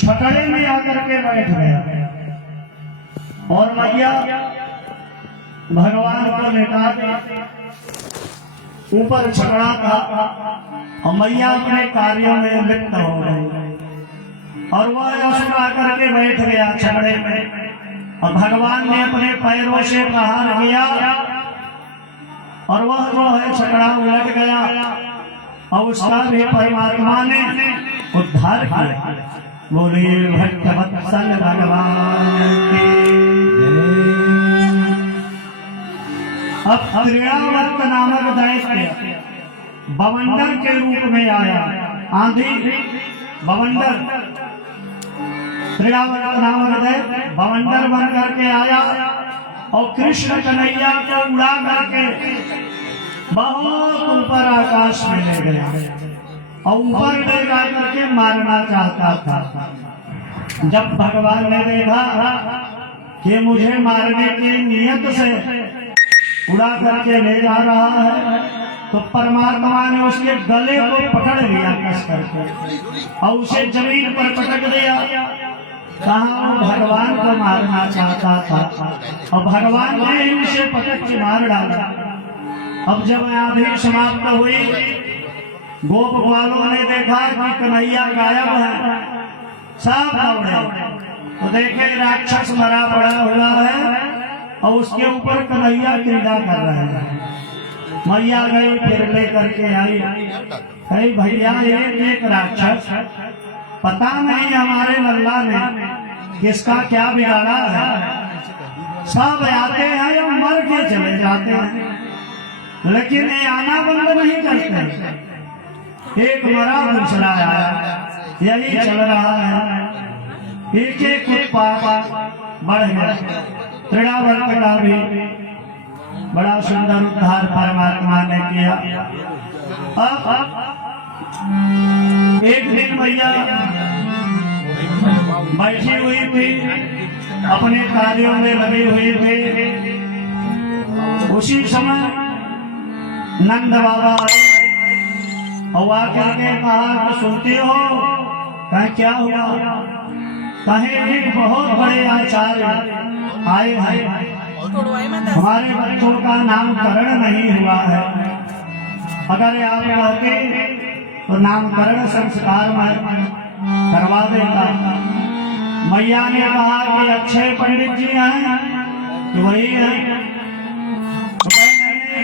छकड़े में आकर के बैठ गया और मैया भगवान को लेटा के ऊपर छकड़ा था और मैया अपने कार्यों में लिप्त हो गई और वह असुर आकर के बैठ गया छकड़े में और भगवान ने अपने पैरों से प्रहार किया और वह जो है छकड़ा उलट गया और उसका भी परमात्मा ने उद्धार किया। बोलिए भक्तवत्सल भगवान की। अब त्रियावर्त नामक दैत्य बवंडर के रूप में आया। आंधी बवंडर, त्रियावर्त नामक दैत्य बवंडर बन करके आया और कृष्ण कन्हैया को उड़ा करके बहुत ऊपर आकाश में ले गया और ऊपर ले जा करके मारना चाहता था। जब भगवान ने देखा कि मुझे मारने की नियत से उड़ा करके ले जा रहा है तो परमात्मा ने उसके गले को पकड़ लिया कस करके और उसे जमीन पर पटक दिया। कहाँ भगवान को मारना चाहता था और भगवान ने ही उसे पटक के मार डाला। अब जब आंधी समाप्त हुई, गोप ग्वालों ने देखा कि कन्हैया गायब है, सब दौड़े तो देखे राक्षस मरा पड़ा हुआ है और उसके ऊपर कन्हैया क्रीड़ा कर रहे हैं। मैया गई फिर ले करके आई, अरे भैया एक राक्षस, पता नहीं हमारे लल्ला ने किसका क्या बिगाड़ा है। सब आते हैं और मर के चले जाते हैं लेकिन ये आना बंद नहीं करते। एक मरा दूसरा आया, यही चल रहा है। एक एक उत्पात बढ़ गया। त्रियावर्त का भी बड़ा सुंदर उद्धार परमात्मा ने किया। अब एक दिन मैया बैठी हुई थी, अपने कार्यों में लगे हुए थे। उसी समय नंद बाबा और आकर के कहा कि सुनते हो, कहा क्या हुआ? कहे एक बहुत बड़े आचार्य आए हैं, हमारे बच्चों का नामकरण नहीं हुआ है, अगर आप कहते तो नामकरण संस्कार में करवा देता। मैया ने कहा कि अच्छे पंडित जी हैं तो वही है,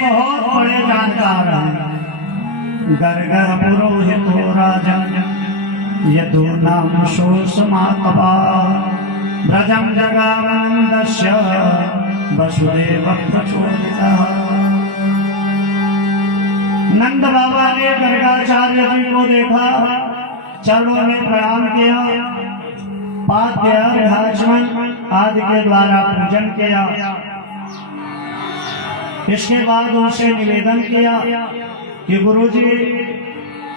बहुत बड़े जानकार हैं। गर्ग पुरोहित हो राजन यदु नाम शोष मातवा ब्रजम जगानंदस्य वसुदेव प्रचोदितः। नंद बाबा ने गर्गाचार्य जी को देखा, चरणों में प्रणाम किया, पाद्य विराजमान आदि के द्वारा पूजन किया। इसके बाद उनसे निवेदन किया कि गुरुजी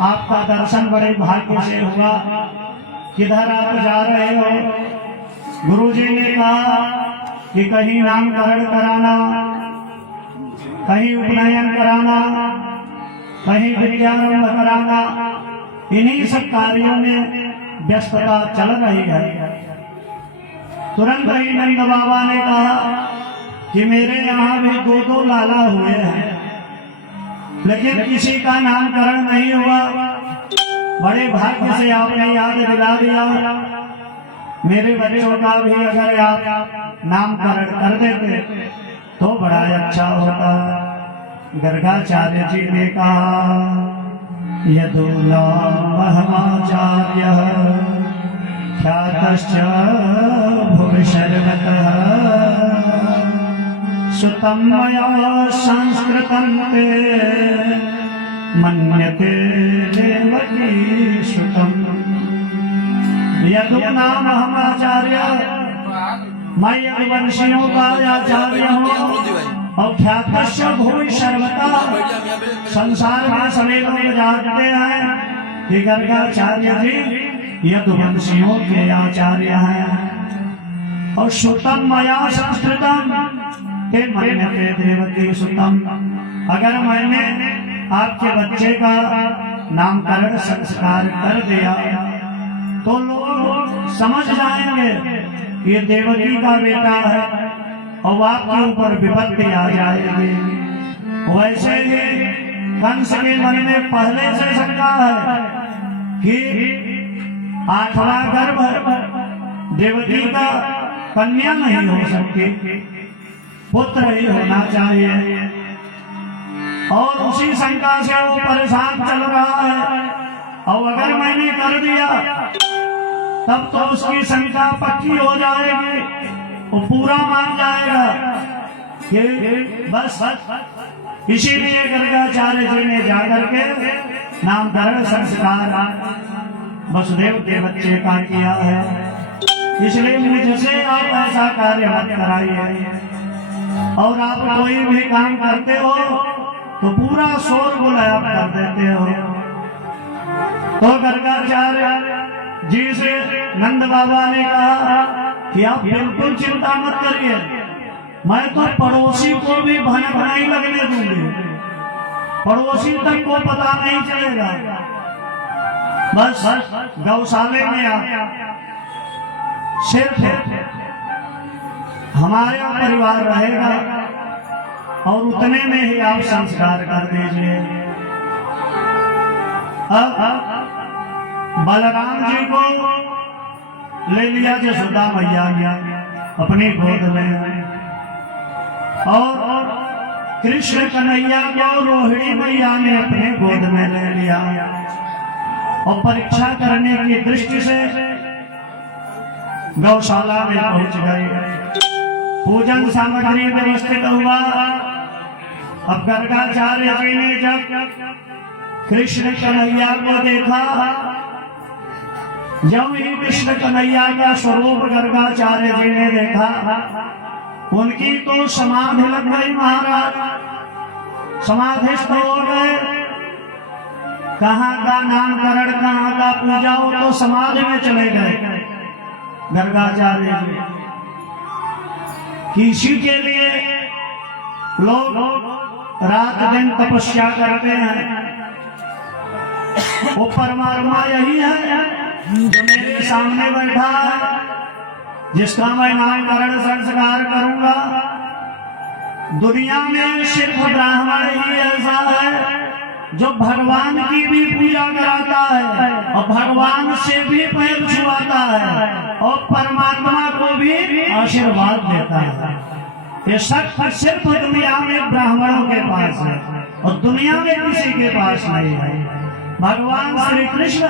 आपका दर्शन बड़े भाग्य से हुआ, किधर आप जा रहे हो? गुरुजी ने कहा कि कहीं नामकरण कराना, कहीं उपनयन कराना, कहीं विद्यारंभ कराना, इन्हीं सब कार्यों में व्यस्तता चल रही है। तुरंत ही नंद बाबा ने कहा कि मेरे यहाँ भी दो लाला हुए हैं लेकिन किसी का नामकरण नहीं हुआ। बड़े भाग्य से आपने याद दिला दिया, मेरे बच्चों का भी अगर आप नामकरण कर देते तो बड़ा अच्छा होता। गर्गाचार्य जी ने कहा यदु नामाचार्य ख्यातश्च भुवि सर्वतः सुतं मया संस्कृतं ते मन्यते देवकी सुतं। यदु नाम हम आचार्य, मैं यदुवंशियों का आचार्य हूँ और ख्यातश्च भुवि सर्वतः, संसार में सभी लोग जानते हैं कि गर्गाचार्य जी यदुवंशियों के आचार्य हैं। और सुतम मया संस्कृतम ते मन्यते देवकी सुतम, अगर मैंने आपके बच्चे का नामकरण संस्कार कर दिया तो लोग समझ जाएंगे ये देवकी का बेटा है और आपके ऊपर विपत्ति आ जाएगी। वैसे ही कंस के मन में पहले से शंका है कि 8वां गर्भ देवकी का कन्या नहीं हो सकती, पुत्र ही होना चाहिए। और उसी शंका से वो परेशान चल रहा है। और अगर मैंने कर दिया तब तो उसकी शंका पक्की हो जाएगी, वो पूरा मान जाएगा कि बस इसीलिए गर्गाचार्य जी ने जाकर के नामकरण संस्कार वसुदेव के बच्चे का किया है। इसलिए मुझसे आप ऐसा कार्य मत कराइए। और आप कोई भी काम करते हो तो पूरा शोरगुल आप कर देते हो। तो गर्गाचार्य जी से नंद बाबा ने कहा कि आप बिल्कुल चिंता मत करिए, मैं तो पड़ोसी को भी भनाई लगने दूंगी, पड़ोसी तक को पता नहीं चलेगा। बस गौशाले में आप सिर्फ हमारे परिवार रहेगा और उतने में ही आप संस्कार कर दीजिए। अब बलराम जी को ले लिया जसोदा मैया अपनी गोद में, और कृष्ण कन्हैया को रोहिणी मैया ने अपने गोद में ले लिया। और परीक्षा करने की दृष्टि से गौशाला में पहुंच गए। पूजन सामग्री व्यवस्थित हुआ। अब गर्गाचार्य जी ने जब कृष्ण कन्हैया को देखा, जब ही कृष्ण कन्हैया का स्वरूप गर्गाचार्य जी ने देखा, उनकी तो समाधि लग गई। महाराज समाधिस्थ हो गए। कहाँ का नामकरण, कहाँ का पूजा, हो तो समाधि में चले गए गर्गाचार्य जी। किसी के लिए लोग रात दिन तपस्या करते हैं, वो परमात्मा यही है जो मेरे सामने बैठा है, जिसका मैं नामकरण संस्कार करूंगा। दुनिया में सिर्फ ब्राह्मण ही ऐसा है जो भगवान की भी पूजा कराता है और भगवान से भी पैर छुआता है और परमात्मा को भी आशीर्वाद देता है। ये शक्त सिर्फ दुनिया में ब्राह्मणों के पास है और दुनिया में किसी के पास नहीं है। भगवान श्री कृष्ण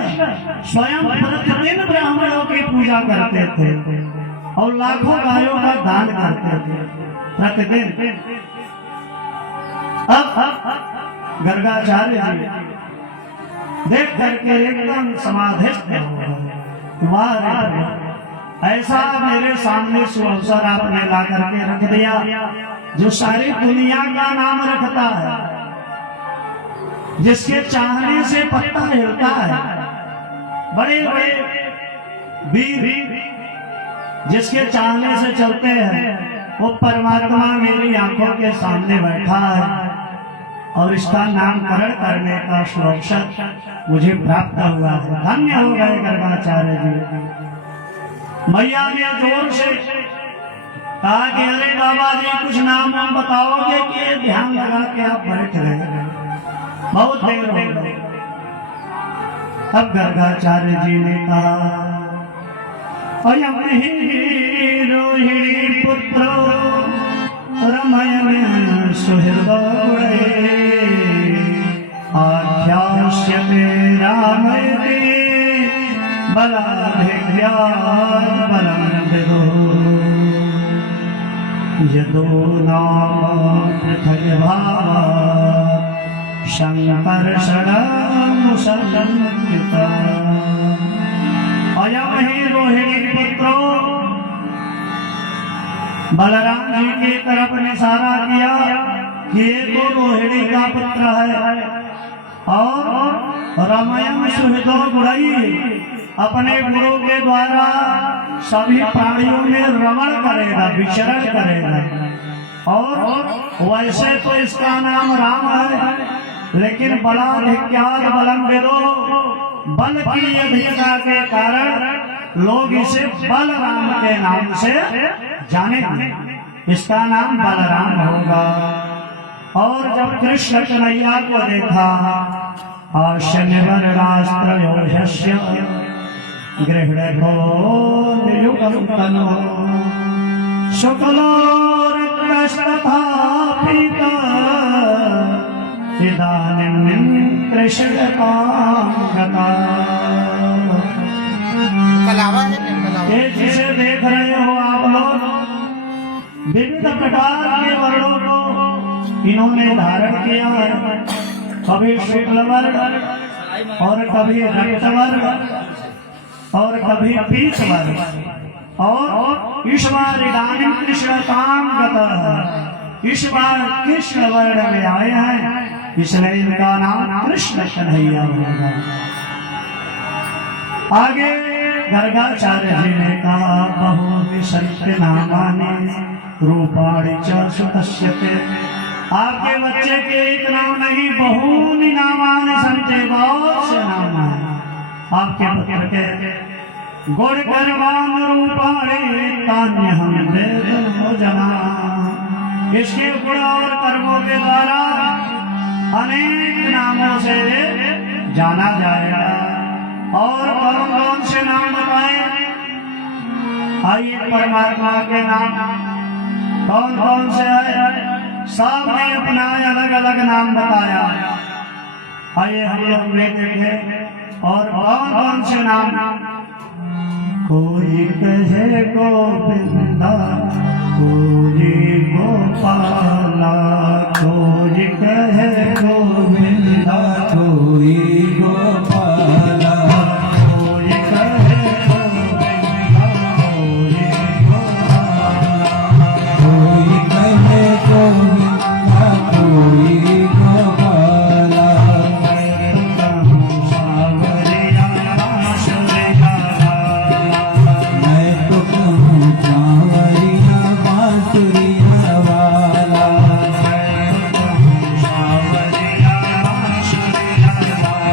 स्वयं प्रतिदिन ब्राह्मणों की पूजा करते थे और लाखों गायों का दान करते थे प्रतिदिन। अब गर्गाचार्य जी देख करके एकदम समाधिस्थ हो गए। ऐसा मेरे सामने सुअवसर आपने ला करके रख दिया जो सारी दुनिया का नाम रखता है, जिसके चाहने से पत्ता हिलता है। बड़े बड़े वीर जिसके चाहने से चलते हैं, वो परमात्मा मेरी आंखों के सामने बैठा है और इसका नामकरण करने का अवसर मुझे प्राप्त हुआ है। धन्य हो गए गर्गाचार्य जी। मैया ने जोर से कहा कि अरे बाबा जी कुछ नाम हम बताओगे कि ये ध्यान लगा के आप बैठ रहे, बहुत देर हो गई। तब गर्गाचार्य जी ने कहा अयम ही रोहिणी पुत्रो रमयन सुहृदोड़े आख्यास्यते रामयते बलाधिक्यात् बलं विदो यदो नाम पृथग्भावात् शङ्कर्षणमुसंयुक्ता। अयम ही रोहिणी पुत्रो, बलराम जी की तरफ ने इशारा किया कि ये तो रोहिणी का पुत्र है और रमयन सुहृदो गुड़ई अपने गुरु के द्वारा सभी प्राणियों में रमण करेगा, विचरण करेगा। और वैसे तो इसका नाम राम है, लेकिन बलाधिक्यात् बलं विदो, बल की अधिकता के कारण लोग इसे बलराम के नाम से जाने, इसका नाम बलराम होगा। और जब कृष्ण कन्हैया को देखा, आशनिवररास्त्रयोषस्य गृहणो नियुगं तनो शुक्लोरकृष्णथा पीता इदानीं कृष्णतां गता। ये जिसे देख रहे हो आप लोग, विविध प्रकार के वर्णों को इन्होंने धारण किया है। कभी शुक्ल वर्ण और कभी रक्त वर्ण और कभी पीत वर्ण, और इस बार इदानीं कृष्णतां गतः, इस बार कृष्ण वर्ण में आए हैं, इसलिए इनका नाम कृष्ण कन्हैया होगा। आगे गर्गाचार्य जी ने कहा, बहूनि सन्ति नामानि रूपाणि च सुतस्यते। आपके बच्चे के एक नाम नहीं, बहूनि नामानि सन्ति, बहुत से नाम हैं आपके पुत्र के। गुण कर्मान् रूपाणि तान्यहं वेदो जना। इसके गुण और कर्मों के द्वारा अनेक नामों से जाना जाएगा। और कौन कौन से नाम बताए? आइए, परमात्मा के नाम कौन कौन से आए? सब ने अपना अलग अलग नाम बताया। आइए हम लोग देखेंगे और कौन कौन से नाम। कोई कहे गोविंदा, कोई गोपाला, कोई कहे गोविंदा, कोई गोपाला, कोई कहे गोविंदा, कोई गोपाला, कोई कहे गोविंदा, कोई गोपाला। मैं तो कहूँ सांवरिया बांसुरिया वाला, मैं तो कहूँ सांवरिया बांसुरिया वाला।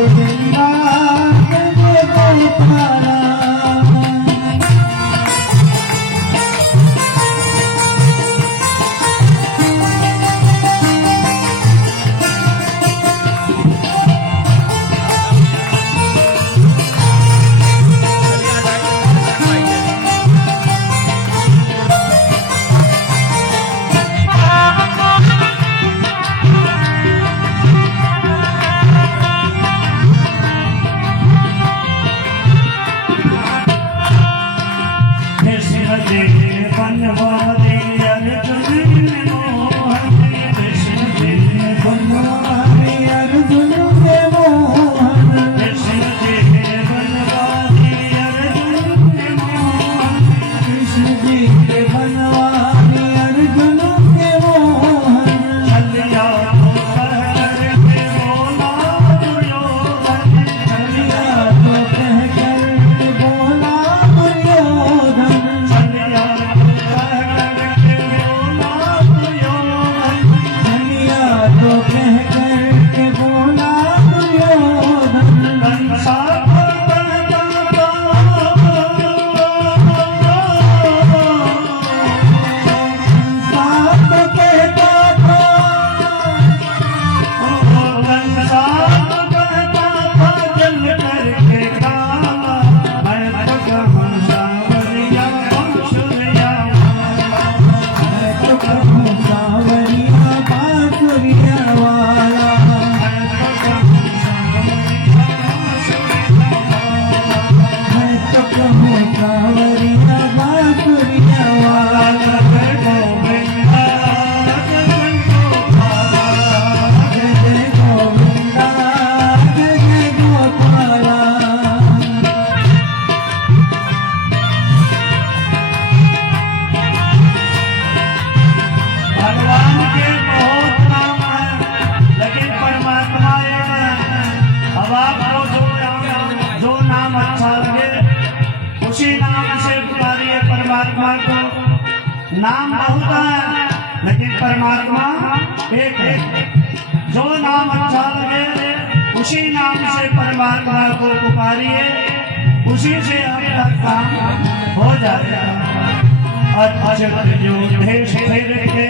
गोविंदा जय गोपाला नाम बहुत है लेकिन परमात्मा एक है। जो नाम अच्छा लगे उसी नाम से परमात्मा को पुकारिए, उसी से आपका काम हो जाएगा। अच्युत जो भेष फिर के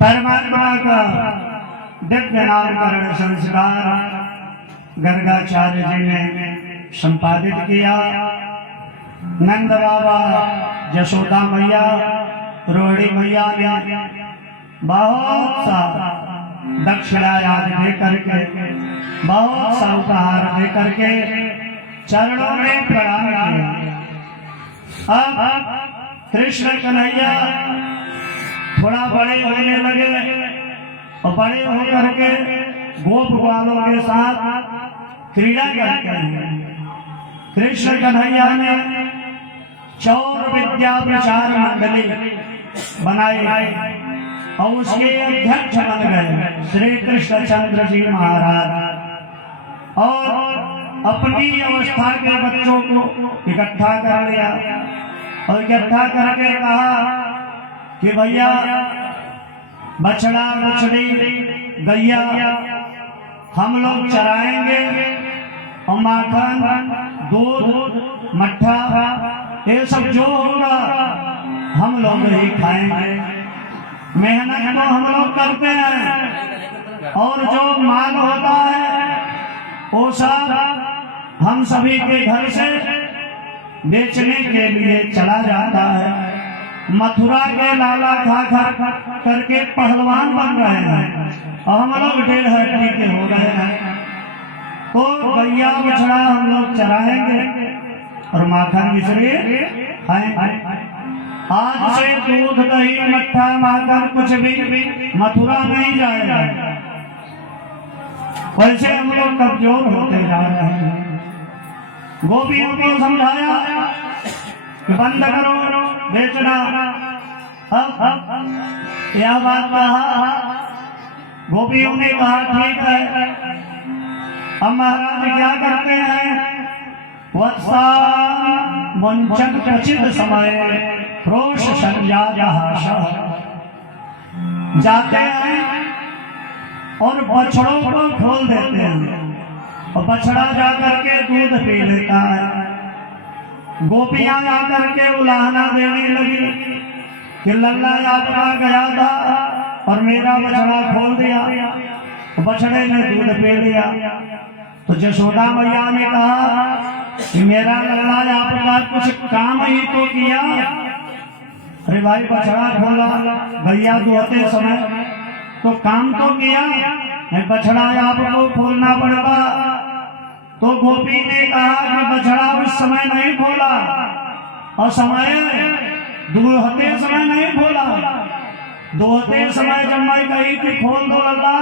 परमात्मा का दिव्य नामकरण संस्कार गर्गाचार्य जी ने संपादित किया। नंद बाबा, यशोदा मैया, रोहिणी मैया ने बहुत सा दक्षिणा याद दे करके, बहुत सा उपहार दे करके चरणों में प्रणाम किया। अब कृष्ण कन्हैया थोड़ा बड़े होने लगे और बड़े होकर के गोप ग्वालों के साथ क्रीड़ा करते हैं। कृष्ण कन्हैया ने चौर विद्या प्रचार मंडली बनाई और उसके अध्यक्ष बन गए श्री कृष्णचंद्र जी महाराज। और अपनी अवस्था के बच्चों को इकट्ठा कर लिया और इकट्ठा करके कहा कि भैया बछड़ा बछड़ी गैया हम लोग चराएंगे और माखन दूध मट्ठा ये सब जो होगा हम लोग ही खाएंगे। मेहनत तो हम लोग करते हैं और जो माल होता है वो सब हम सभी के घर से बेचने के लिए चला जाता है। मथुरा के लाला खा खा करके पहलवान बन रहे हैं और हम लोग ढेर हड्डी के हो गए हैं। तो गैया बछड़ा हम लोग चराएंगे और माखन मिश्री खाएंगे। आज से दूध दही मट्ठा माखन कुछ भी मथुरा नहीं जाएगा। वैसे हम लोग कमजोर होते जा रहे हैं। गोपियों को समझाया कि बंद करो बेचना। अब यह बात कहा, गोपियों ने कहा ठीक है। अब महाराज क्या करते हैं, वत्सा वंचन कचित समय रोष संज्ञा जाते हैं और बछड़ों को खोल देते हैं और बछड़ा जाकर के दूध पी लेता है। गोपियां जाकर के उलाहना देने लगी कि लल्ला यात्रा गया था और मेरा बछड़ा खोल दिया, बछड़े ने दूध पी लिया। तो यशोदा मैया ने कहा कि मेरा लल्ला यात्रा कुछ काम ही तो किया। अरे भाई बछड़ा खोला भैया दुहते समय तो काम तो किया, बछड़ा आपको खोलना पड़ता। तो गोपी ने कहा कि बछड़ा उस समय नहीं खोला और समय दुहते समय नहीं खोला। दुहते समय जब मैं कही कि खोल दो लल्ला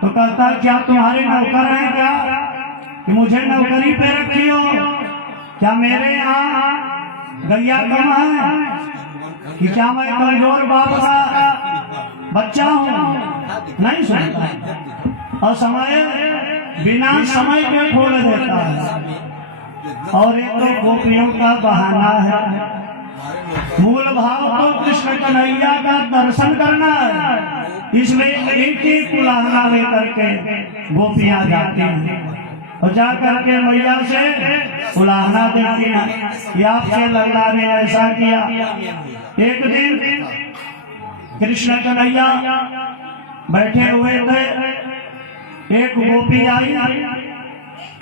तो कहता क्या तुम्हारे नौकर हैं क्या कि मुझे नौकरी पे रखी हो? क्या मेरे यहाँ गैया कम है कि क्या मैं कमजोर बाप का बच्चा हूँ? नहीं सुनता और समय बिना समय पे खोल देता है। और एक तो गोपियों का बहाना है, मूल भाव तो कृष्ण कन्हैया का दर्शन करना है, इसलिए एक ही उलाहना लेकर के गोपियां जाती हैं और जा करके मैया से उलाहना देती हैं कि आपसे लल्ला ने ऐसा किया। एक दिन कृष्ण कन्हैया बैठे हुए थे, एक गोपी आई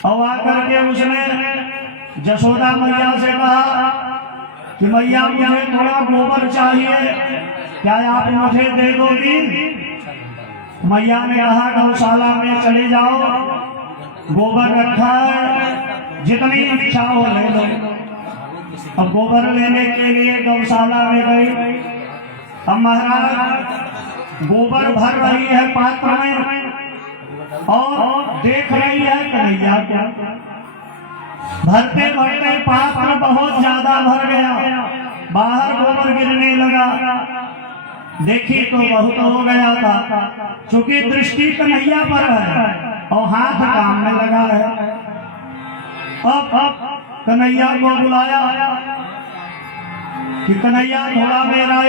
और आकर के उसने यशोदा मैया से कहा कि मैया मुझे थोड़ा गोबर चाहिए, क्या आप मुझे दे दोगी? मैया ने कहा गौशाला में चले जाओ, गोबर रखा है, जितनी इच्छा हो ले लो। अब गोबर लेने के लिए गौशाला में गई। अब महाराज गोबर भर रही है पात्र में और देख रही है कन्हैया को। भरते भरते पात्र बहुत ज्यादा भर गया, बाहर गोबर गिरने लगा। देखी तो बहुत हो गया था, चूंकि दृष्टि कन्हैया पर है और हाथ काम में लगा है। अब कन्हैया को बुलाया कि कन्हैया थोड़ा मेरा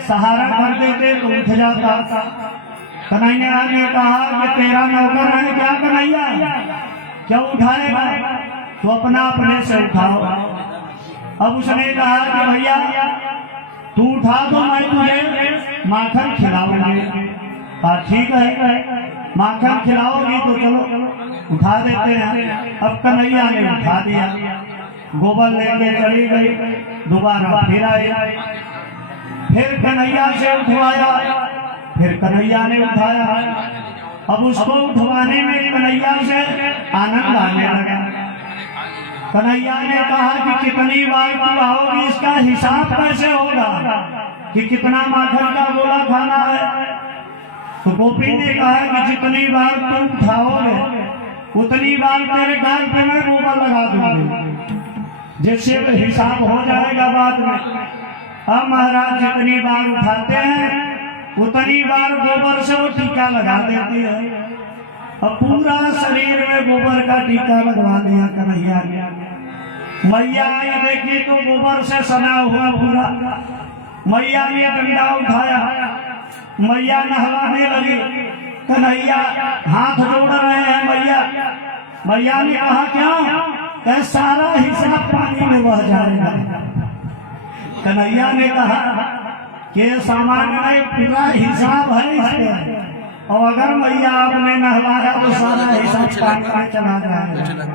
सहारा कर देते तो उठ जाता। कन्हैया ने कहा कि तेरा नौकर है क्या कन्हैया, क्या उठाएगा? तो अपना अपने से उठाओ। अब उसने कहा कि भैया तू उठा दो, मैं तुझे माखन खिलाऊंगी। कहा ठीक है, माखन खिलाओगी तो चलो उठा देते हैं। अब कन्हैया ने उठा दिया। गोबर लेके चली गई, दोबारा फिर आई, फिर कन्हैया से उठवाया, फिर कन्हैया ने उठाया। अब उसको उठवाने में कन्हैया से आनंद आने लगा। कन्हैया ने कहा कि कितनी बार तू आओगी, इसका हिसाब कैसे होगा कि कितना माखन का गोला खाना है। तो गोपी ने कहा कि जितनी बार तुम उठाओगे उतनी बार तेरे गाल पे मैं गोबर लगा दूंगी, जिससे हिसाब हो जाएगा बाद में। अब महाराज जितनी बार उठाते हैं उतनी बार गोबर से वो टीका लगा देती है। अब पूरा शरीर में गोबर का टीका लगवा दिया कन्हैया ने। मैया आई देखी तो गोबर से सना हुआ पूरा। मैया ने डंडा उठाया, मैया नहलाने लगी। कन्हैया हाथ जोड़ रहे हैं मैया। मैया ने कहा क्यों? सारा हिसाब पानी में बह जाएगा। कन्हैया ने कहा कि सामान्य में पूरा हिसाब है इसमें, और अगर मैया आपने नहलाया तो सारा हिसाब पानी में चला जाएगा।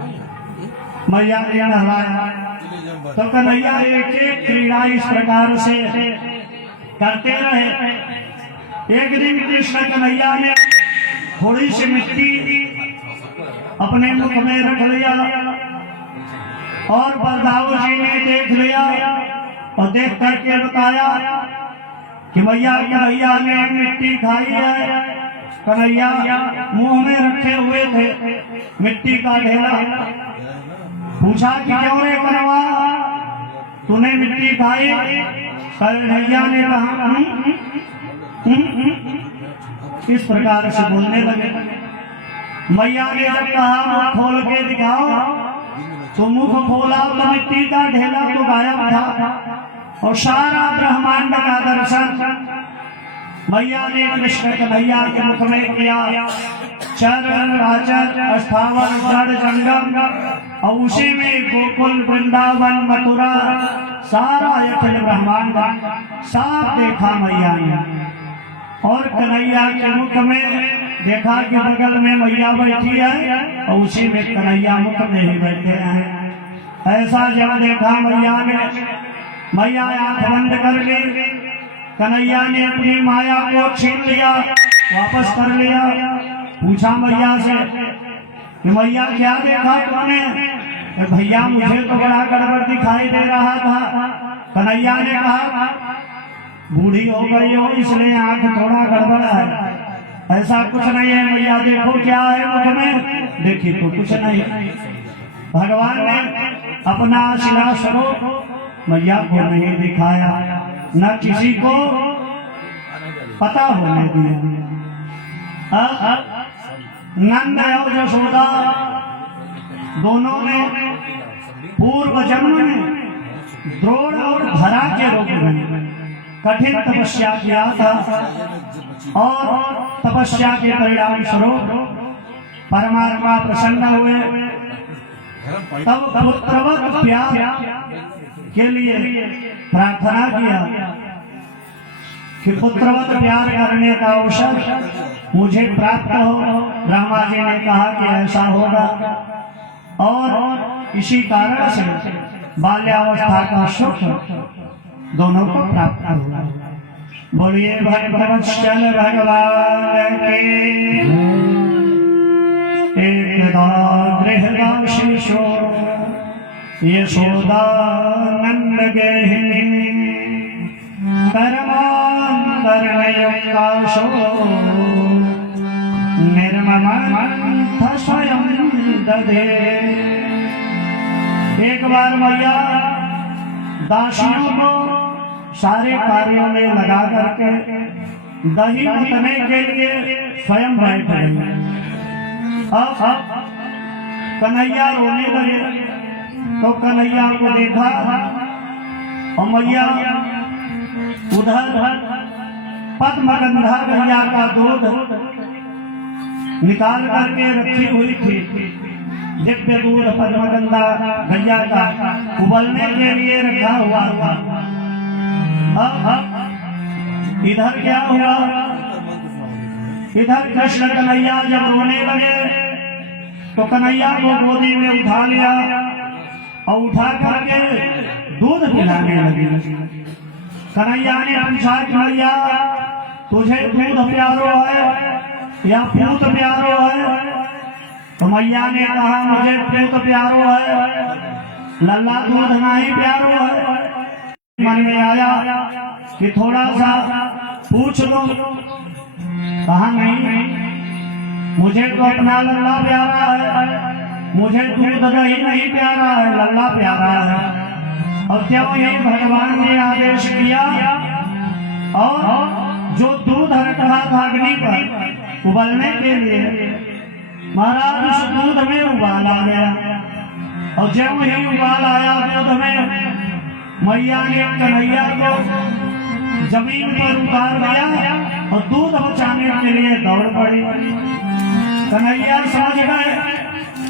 मैया ने नहलाया तो कन्हैया एक एक क्रीड़ा इस प्रकार से करते रहे। एक दिन कृष्ण कन्हैया ने थोड़ी सी मिट्टी अपने मुख में रख लिया और बरदाऊ जी ने देख लिया और देख करके बताया कि मैया कन्हैया ने मिट्टी खाई है। कन्हैया मुंह में रखे हुए थे मिट्टी का ढेला। पूछा कि क्यों रे कन्हवा, तूने मिट्टी खाई? कन्हैया ने कहा इस प्रकार से बोलने लगे। मैया ने जब कहा मुख खोल के दिखाओ, तो मुख खोला तो मिट्टी का ढेला तो गायब था और सारा ब्रह्मांड का दर्शन मैया ने कृष्ण कन्हैया के मुख में किया। चरण राजन अस्थावर जड़ जंगम, और उसी में गोकुल वृंदावन मथुरा सारा अखिल ब्रह्मांड साफ देखा मैया ने। और कन्हैया के मुख में देखा कि बगल में मैया बैठी है और उसी में कन्हैया मुख में ही बैठे हैं। ऐसा जब देखा मैया ने, मैया आंख बंद कर ली। कन्हैया ने अपनी माया को छीन लिया, वापस कर लिया। पूछा मैया से कि मैया क्या देखा तुमने? भैया मुझे तो बड़ा गड़बड़ दिखाई दे रहा था। कन्हैया ने कहा बूढ़ी हो गई हो इसलिए आंख थोड़ा गड़बड़ है। ऐसा कुछ नहीं है मैया, देखो क्या है मुख में। देखी तो कुछ नहीं। भगवान ने अपना शिला स्वरूप मैया को नहीं दिखाया, न किसी को पता होने दिया। नंद और यशोदा दोनों ने पूर्व जन्म में द्रोण और धरा के रूप में कठिन तपस्या किया था और तपस्या के परिणाम स्वरूप परमात्मा प्रसन्न हुए। तब पुत्रवत प्यार के लिए प्रार्थना किया कि पुत्रवत प्यार करने का अवसर मुझे प्राप्त हो। ब्रह्मा जी ने कहा कि ऐसा होगा और इसी कारण से बाल्यावस्था का सुख दोनों को प्राप्त हुआ। बोलिए भक्तवत्सल भगवान के। एकदा गृहदाशिषो यशोदा नंद गृहिणी परमान्तरनयकाशो निर्ममन्थ स्वयं दधे। एक बार मैया दासियों को सारे कार्यों में लगा करके दही उतने के लिए स्वयं बैठ गई। अब कन्हैया रोने लगे तो कन्हैया को देखा और मैया उधर पद्मगंधा गैया का दूध निकाल करके रखी हुई थी। दिव्य दूध पद्मगंधा गैया का उबलने के लिए रखा हुआ था। अब इधर क्या हुआ? इधर कृष्ण कन्हैया जब रोने लगे तो कन्हैया को गोदी में उठा लिया और उठा करके दूध पिलाने लगी। कन्हैया ने पूछा कि भैया तुझे दूध प्यारो है या पूत प्यारो है? तो मैया ने कहा मुझे पूत प्यारो है, लल्ला दूध नहीं प्यारो है। मन में आया कि थोड़ा सा पूछ लो। कहा नहीं, मुझे तो अपना लल्ला प्यारा है, मुझे दूध दही नहीं प्यारा है, लल्ला प्यारा है। और क्यों ये भगवान ने आदेश किया और जो दूध रखा था अग्नि पर उबलने के लिए, महाराज उस दूध में उबाल आ गया। और जब ही उबाल आया दूध में, मैया ने कन्हैया को जमीन पर उतार दिया और दूध बचाने के लिए दौड़ पड़ी। कन्हैया समझ गए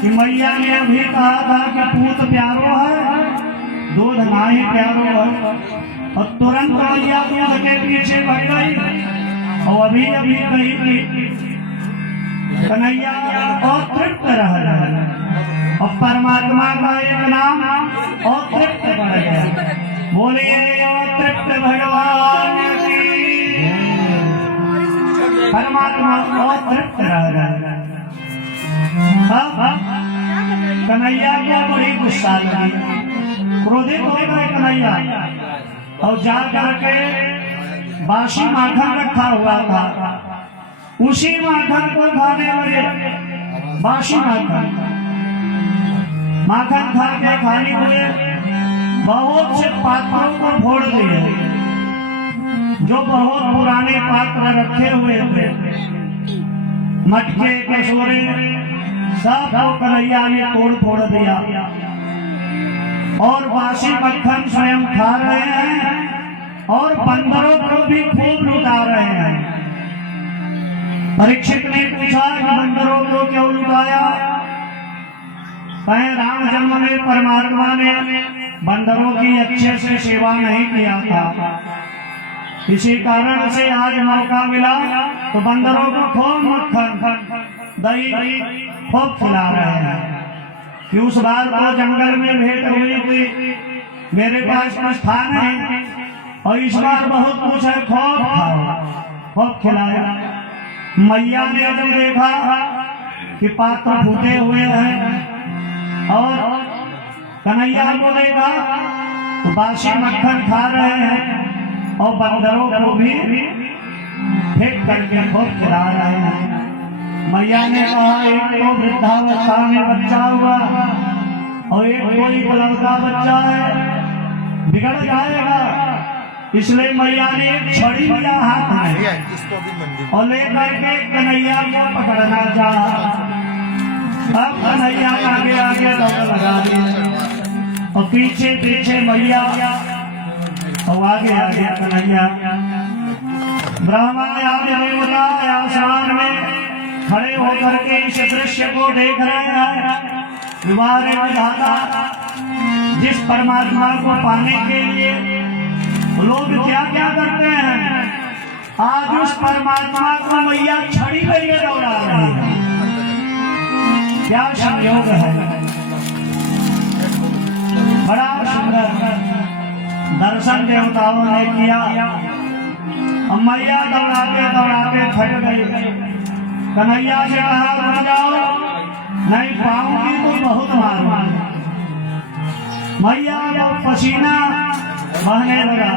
कि मैया ने अभी कहा था कि पूत प्यारो है, दूध नाही प्यारो है। और तुरंत मैया दूध के पीछे बढ़ गई और अभी अभी कही कन्हैया और तृप्त रह रहा और परमात्मा का एक नाम और तृप्त बढ़ गया। बोलिए तृप्त भगवान की। परमात्मा और तृप्त रह रहा। कन्हैया को बड़ी गुस्सा लगी, क्रोधित हो गए कन्हैया और जा करके बासी माखन रखा हुआ था, उसी माखन को खाने लगे। बासी माखन खा के खाने हुए बहुत से पात्रों को फोड़ दिए, जो बहुत पुराने पात्र रखे हुए थे, मटके कटोरे सब को कन्हैया ने तोड़ फोड़ दिया और बासी मक्खन स्वयं खा रहे हैं और बंदरों को भी खूब लुटा रहे हैं। परीक्षित ने पूछा कि बंदरों को क्यों लुटाया? कहे राम जन्म में परमात्मा ने बंदरों की अच्छे से सेवा नहीं किया था, इसी कारण से आज मौका मिला तो बंदरों को खूब मक्खन दही खूब खिला रहे हैं। कि उस बार को जंगल में भेंट हुई थी, मेरे पास कुछ था नहीं और इस बार बहुत कुछ है, खूब खाओ, खूब खिलाया। मैया ने जब देखा कि पात्र फूटे हुए हैं और कन्हैया को देखा तो बासी मक्खन खा रहे हैं और बंदरों को भी फेंक करके खूब खिला रहे हैं। मैया ने कहा एक तो वृद्धावस्था में बच्चा हुआ और एक कोई लड़का बच्चा है, बिगड़ जाएगा, इसलिए मैया ने एक छड़ी लिया हाथ में और लेकर के कन्हैया को पकड़ना चाहा। अब कन्हैया आगे आगे दौड़ लगा दी और पीछे पीछे मैया और आगे आगे कन्हैया। ब्रह्मा आदि देवता आसमान में खड़े होकर के इस दृश्य को देख रहे हैं। विवाह विधाता जिस परमात्मा को पाने के लिए लोग क्या क्या करते हैं, आज उस परमात्मा को मैया छड़ी करके दौड़ा रही है। क्या संयोग है, बड़ा सुंदर दर्शन देवताओं ने किया। मैया दौड़ाते दौड़ाते थक गई। कन्हैया से कहा रुक जाओ, नहीं पाऊंगी तो बहुत मारूंगी। मैया जब पसीना बहने लगा,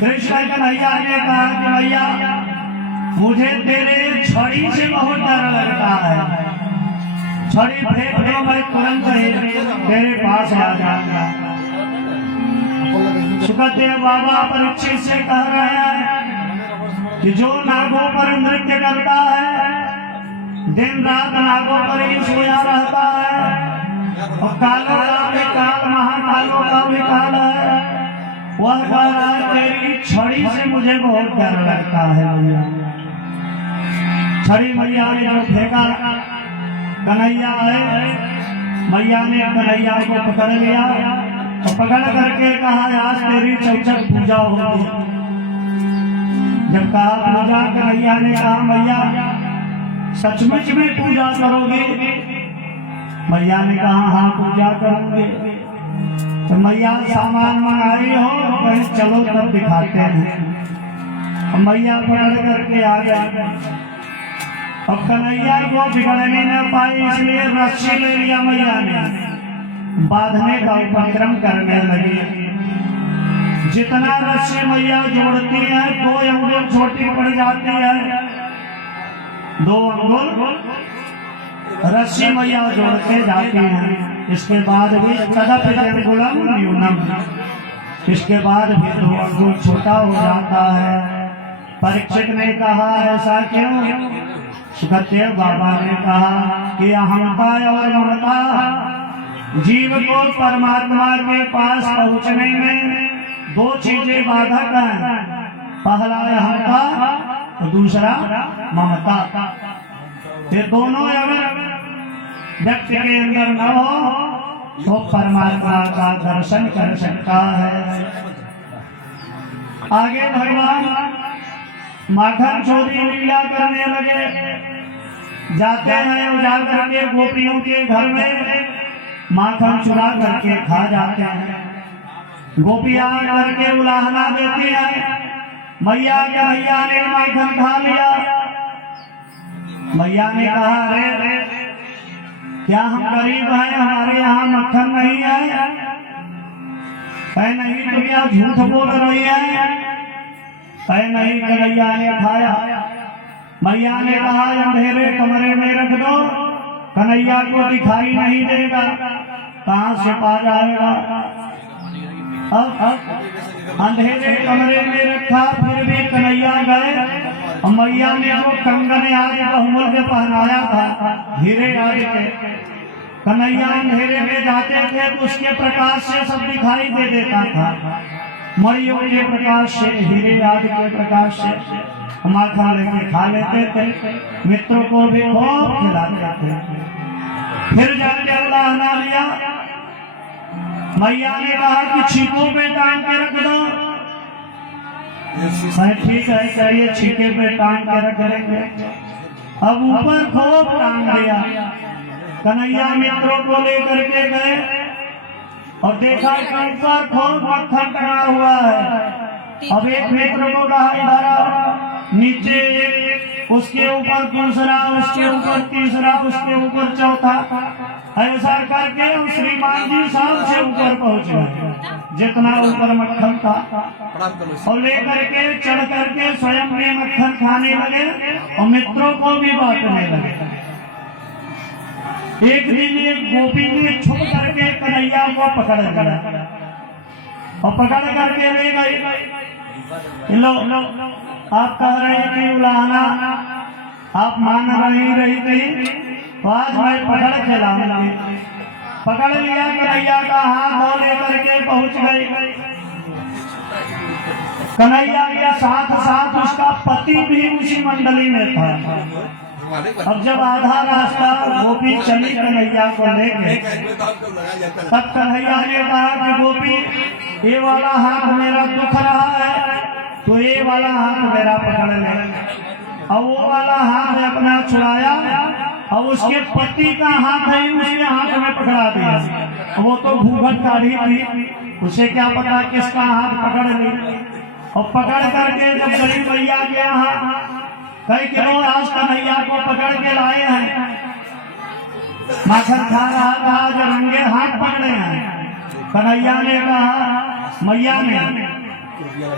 कृष्ण कन्हैया ने कहा कि भैया मुझे तेरे छड़ी से बहुत डर लगता है, छड़ी फेंक दो, मैं तुरंत तेरे पास आ जाऊंगा। सुखदेव बाबा परीक्षित से कह रहे हैं कि जो नागों पर नृत्य करता है, दिन रात नागों पर ही सोया रहता है और कालों का भी काल महाकालों का भी काल है, वह कह रहा है तेरी छड़ी से मुझे बहुत डर लगता है। भैया छड़ी मैया ने जो फेंका, कन्हैया आए, मैया ने कन्हैया को पकड़ लिया और पकड़ करके कहा आज तेरी चौचक पूजा होगी। जब कहा पूजा, कन्हैया ने कहा मैया सचमुच में पूजा करोगे? मैया ने कहा हाँ पूजा करूंगे। तो मैया सामान मंगाई हो, कहीं चलो तब दिखाते हैं। मैया पकड़ करके आ गए और कन्हैया को बिगड़ने न पाई, इसलिए रस्सी ले लिया मैया ने, बांधने का उपक्रम करने लगी। जितना रस्सी मैया जोड़ती है 2 अंगुल छोटी पड़ जाती है, 2 अंगुल रस्सी मैया जोड़ते जाती है। इसके बाद भी तदपि अंगुलम न्यूनम, इसके बाद भी 2 अंगुल छोटा हो जाता है। परीक्षित ने कहा ऐसा क्यों? सुखदेव बाबा ने कहा कि अहंता और ममता जीव को परमात्मा के पास पहुंचने में 2 चीजें बाधक हैं, पहला अहंता और दूसरा ममता। ये दोनों अगर व्यक्ति के अंदर न हो तो परमात्मा का दर्शन कर सकता है। आगे भगवान माखन चोरी लीला करने लगे। जाते हैं और जाकर के गोपियों के घर में माखन चुरा करके खा जाते हैं। गोपियां करके उलाहना देती है, मैया के मैया ने माखन खा लिया। मैया ने कहा अरे क्या हम गरीब हैं, हमारे यहाँ मक्खन नहीं है? कहे नहीं तो क्या झूठ बोल रही है? कहे नहीं कन्हैया ने खाया। मैया ने कहा अंधेरे कमरे में रख दो, कन्हैया को दिखाई नहीं देगा, कहाँ से पा जाएगा। अब अंधेरे कमरे में रखा, फिर भी कन्हैया गए। मैया ने वो कंगन आदि बहुमूल्य पहनाया था, हीरे आदि के। कन्हैया अंधेरे में जाते थे तो उसके प्रकाश से सब दिखाई दे देता था। मणियों के प्रकाश से, हीरे आदि के प्रकाश से माखन लेके खा लेते थे, मित्रों को भी खूब खिलाते थे। फिर जाके उलाहना लिया। मैया ने कहा कि छीकों पे टांग के रख दो। ठीक है, चाहिए छीके पे टांग के रख देंगे। अब ऊपर खूब टांग दिया। कन्हैया मित्रों को लेकर के गए और देखा कि ऊपर खूब मक्खन टंगा हुआ है। अब एक मित्र को कहा इधर आओ, नीचे उसके ऊपर दूसरा, उसके ऊपर तीसरा, उसके ऊपर चौथा, ऐसा करके श्रीमान जी सबसे ऊपर पहुंच गए, जितना ऊपर मक्खन था। और लेकर के चढ़ करके स्वयं भी मक्खन खाने लगे और मित्रों को भी बांटने लगे। एक दिन एक गोपी ने छुप करके कन्हैया को पकड़ लिया और पकड़ करके ले गई। लो आप कह रहे कि उलाहना आप मान रही थी, तो आज मैं पकड़ के लाऊंगी। पकड़ लिया कन्हैया का हाथ और लेकर के पहुंच गई। कन्हैया के साथ साथ उसका पति भी उसी मंडली में था। अब जब आधा रास्ता गोपी चली कन्हैया को लेके, तब कन्हैया ने कहा कि गोपी ये वाला हाथ मेरा दुख रहा है, तो ये वाला हाथ मेरा पकड़ ले। और वो वाला हाथ अपना छुड़ाया और उसके पति का हाथ है उसके हाथ में पकड़ा दिया। वो तो घूंघट काढ़ी थी, उसे क्या पता किसका हाथ पकड़ ली। और पकड़ करके जब गरीब भैया के यहाँ कई किलो आज कन्हैया को पकड़ के लाए हैं, माखन खा रहा था, जो रंगे हाथ पकड़े हैं। कन्हैया ने कहा, मैया ने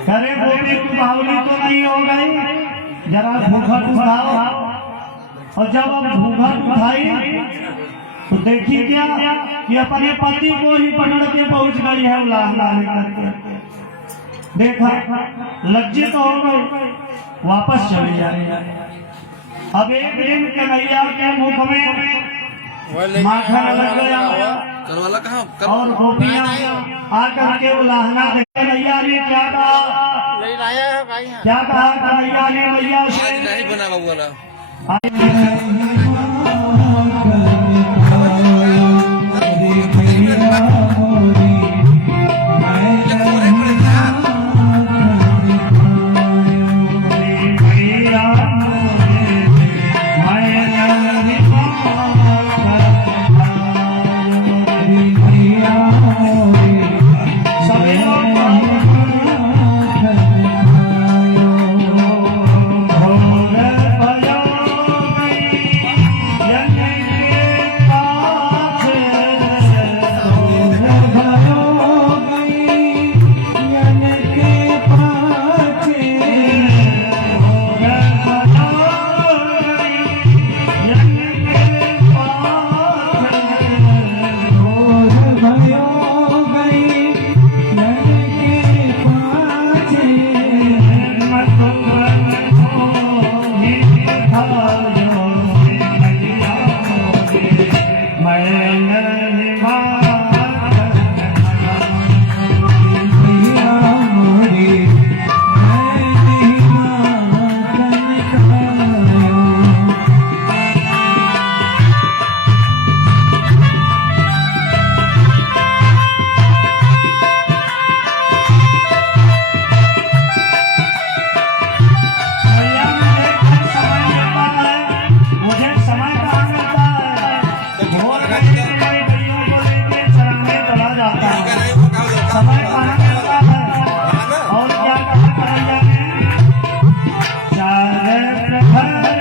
करे गोपी तू बावली तो नहीं हो गई, जरा घूंघट उठाओ। और जब अब घूंघट उठाई तो देखी क्या कि अपने पति को ही पकड़ के पहुंच गई है उलाहना करके। देखा लज्जित हो गई, वापस चली जाए। अब एक दिन कन्हैया के मुख में माखन लग गया और गोपियां आकर के उलाहना दे। कन्हैया ने क्या कहा, कन्हैया ने मैया से नहीं बना हुआ समय कहाँ मिलता है और क्या कहा कन्हैया ने चार प्रहर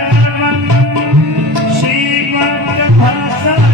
श्रीमत भसन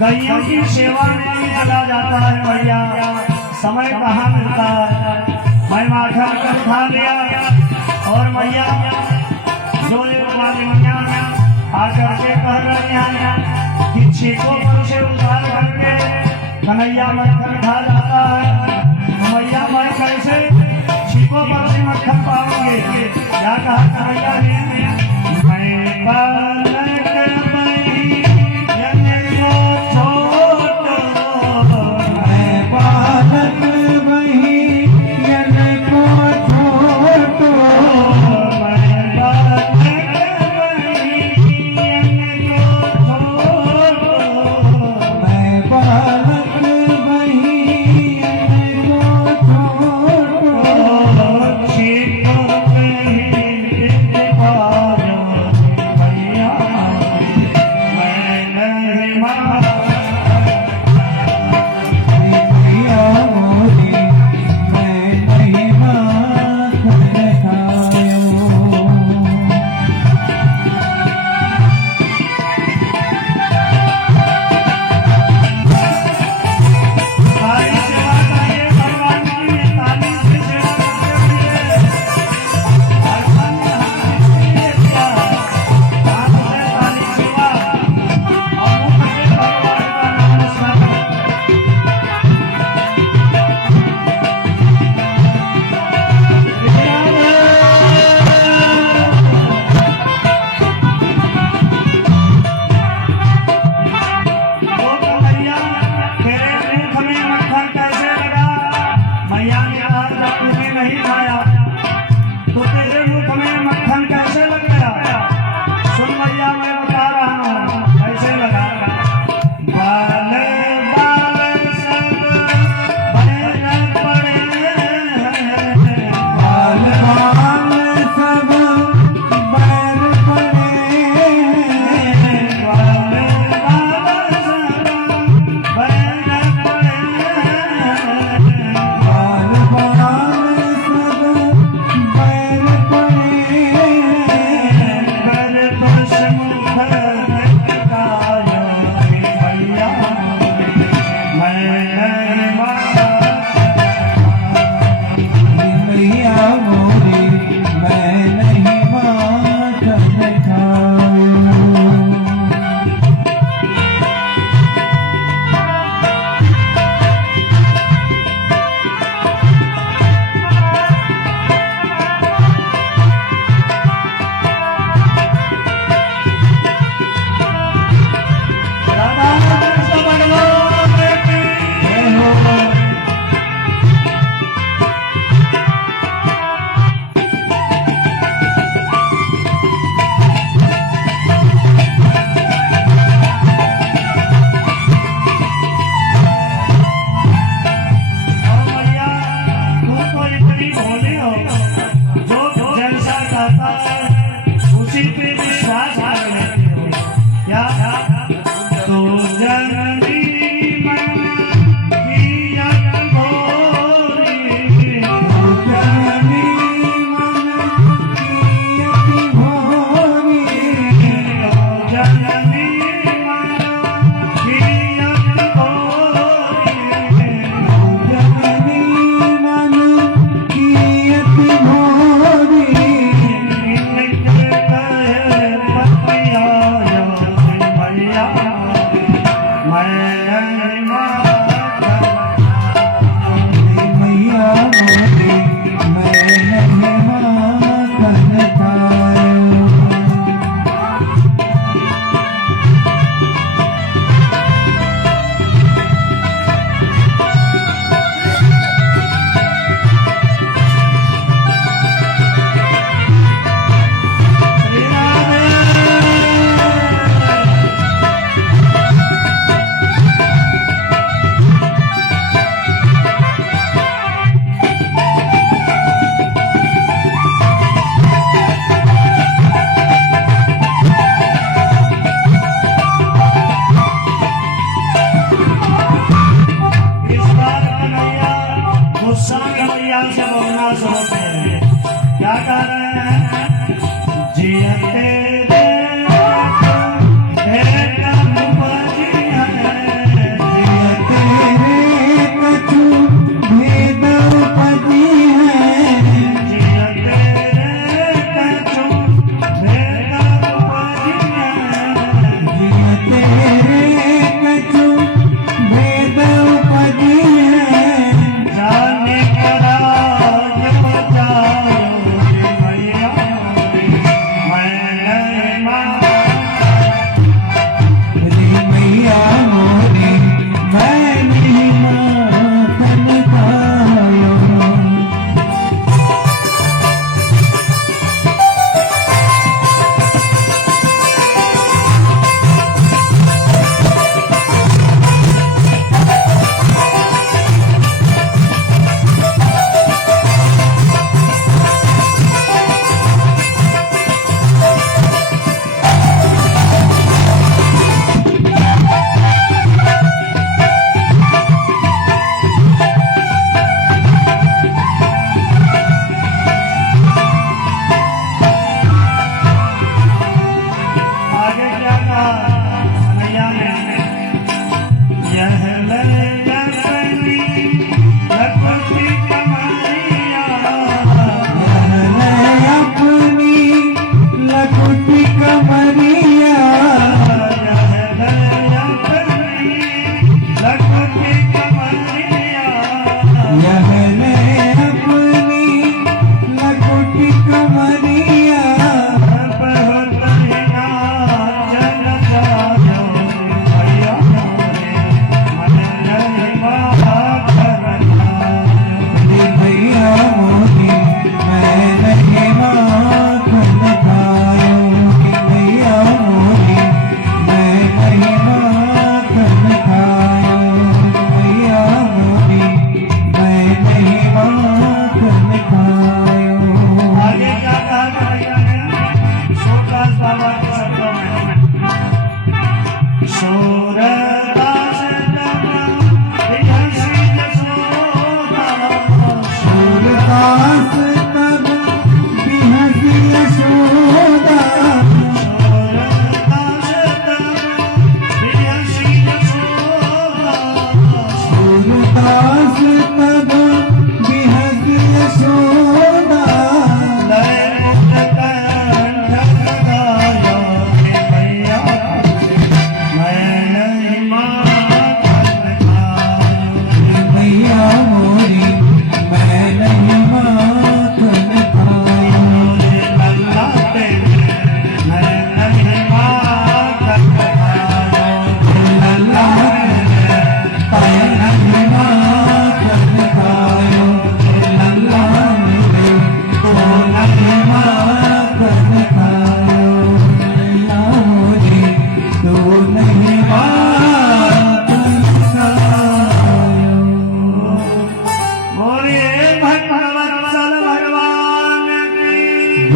गैयों की सेवा में भी चला जाता है भैया, समय कहाँ मिलता है। मैं माथा कर उठा लिया और मैया जो वाली मैया आकर के कह रही हैं कि छीको पर से उतार करके कन्हैया मक्खन खा जाता है। मैया मैं कैसे छीको पर से मक्खन पाऊंगे? क्या कहा कन्हैया ने मैं बालक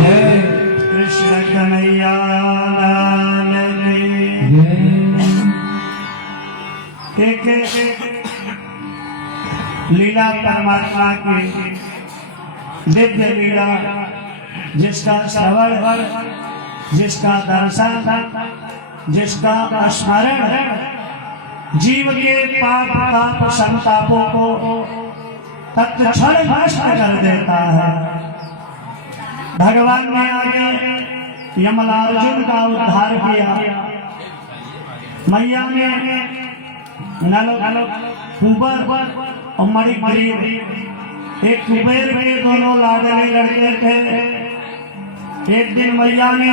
कृष्ण कन्हैया एक लीला परमात्मा की दिव्य लीला, जिसका श्रवण, जिसका दर्शन, जिसका स्मरण जीव के पाप ताप संतापों को तत्क्षण नष्ट कर देता है। भगवान ने आगे यमलार्जुन का उद्धार किया। मैया ने नल कुंवर और मणिग्रीव, एक कुबेर के दोनों लाडले लड़के थे। एक दिन मैया ने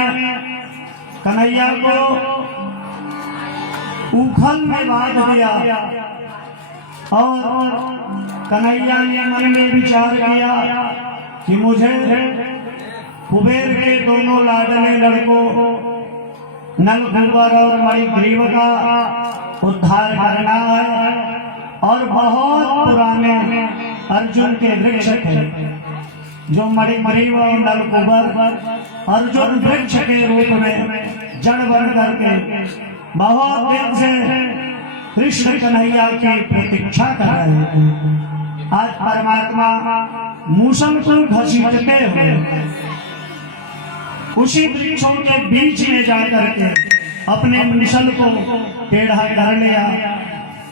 कन्हैया को उखल में बांध दिया और कन्हैया ने मन में विचार किया कि मुझे कुबेर के दोनों लाडले लड़कों नल कुंवर और मणिग्रीव का उद्धार करना है। और बहुत पुराने अर्जुन के वृक्ष थे, जो मणिग्रीव और नल कुंवर अर्जुन वृक्ष के रूप में जड़ बन करके बहुत दिन से कृष्ण कन्हैया की प्रतीक्षा कर रहे थे। आज परमात्मा मूसल को घसीटते हुए उसी वृक्षों के बीच में जाकर के अपने मूसल को टेढ़ा कर लिया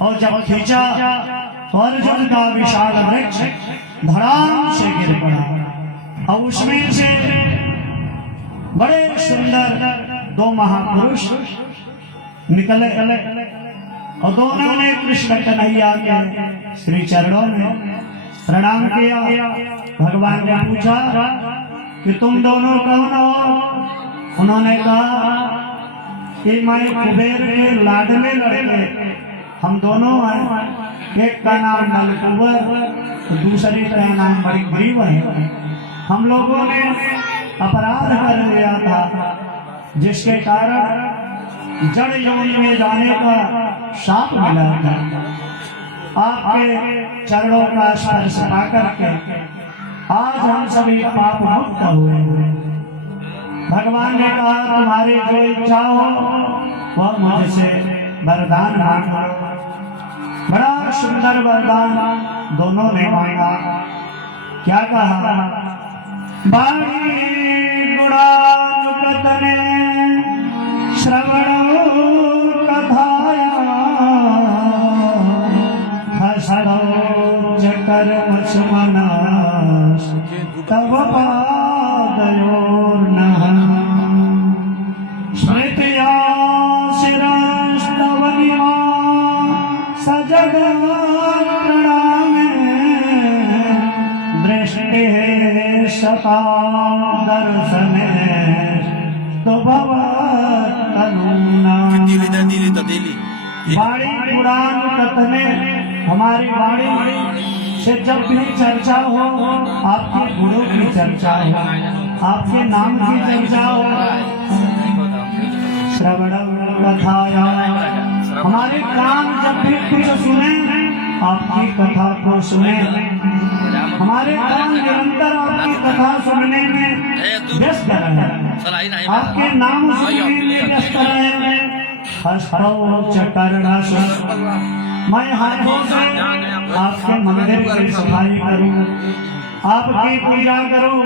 और जब खींचा तो अर्जुन का विशाल वृक्ष धड़ाम से गिर पड़ा और उसमें से बड़े सुंदर दो महापुरुष निकले और दोनों ने कृष्ण कन्हैया के श्री चरणों में प्रणाम किया। भगवान ने पूछा कि तुम दोनों कौन हो? उन्होंने कहा कि मैं कुबेर के लाडले लड़के हम दोनों हैं। एक का नाम नल कुंवर, दूसरे का नाम मणिग्रीव है। हम लोगों ने अपराध कर लिया था, जिसके कारण जड़ योनि में जाने का शाप मिला था। आपके चरणों का स्पर्श पाकर के आज हम सभी पाप मुक्त हुए। भगवान ने कहा तुम्हारी जो इच्छा हो वह मुझसे वरदान मांगो। बड़ा सुंदर वरदान दोनों ने मांगा। क्या कहा? बाणी गुणानुगतने श्रवण कथाया हसरो कर्म सुमनास तव पादयोर्नः स्मृत्या शिरस्तव निवा सजगत् प्रणामे दृष्टिः सता दर्शने तो वाणी पुराण कथने, हमारी वाणी से जब भी चर्चा हो, आपके गुणों की चर्चा हो, आपके नाम की चर्चा हो, श्रवण कथाया, हमारे कान जब भी कुछ सुने आपकी कथा को सुने, हमारे कान निरंतर आपकी कथा सुनने में व्यस्त रहे, आपके नाम सुनने में व्यस्त रहे। हस्तौ च कर्णसु, मैं हाथों से आपके मंदिर की सफाई करूं, आपकी पूजा करूं,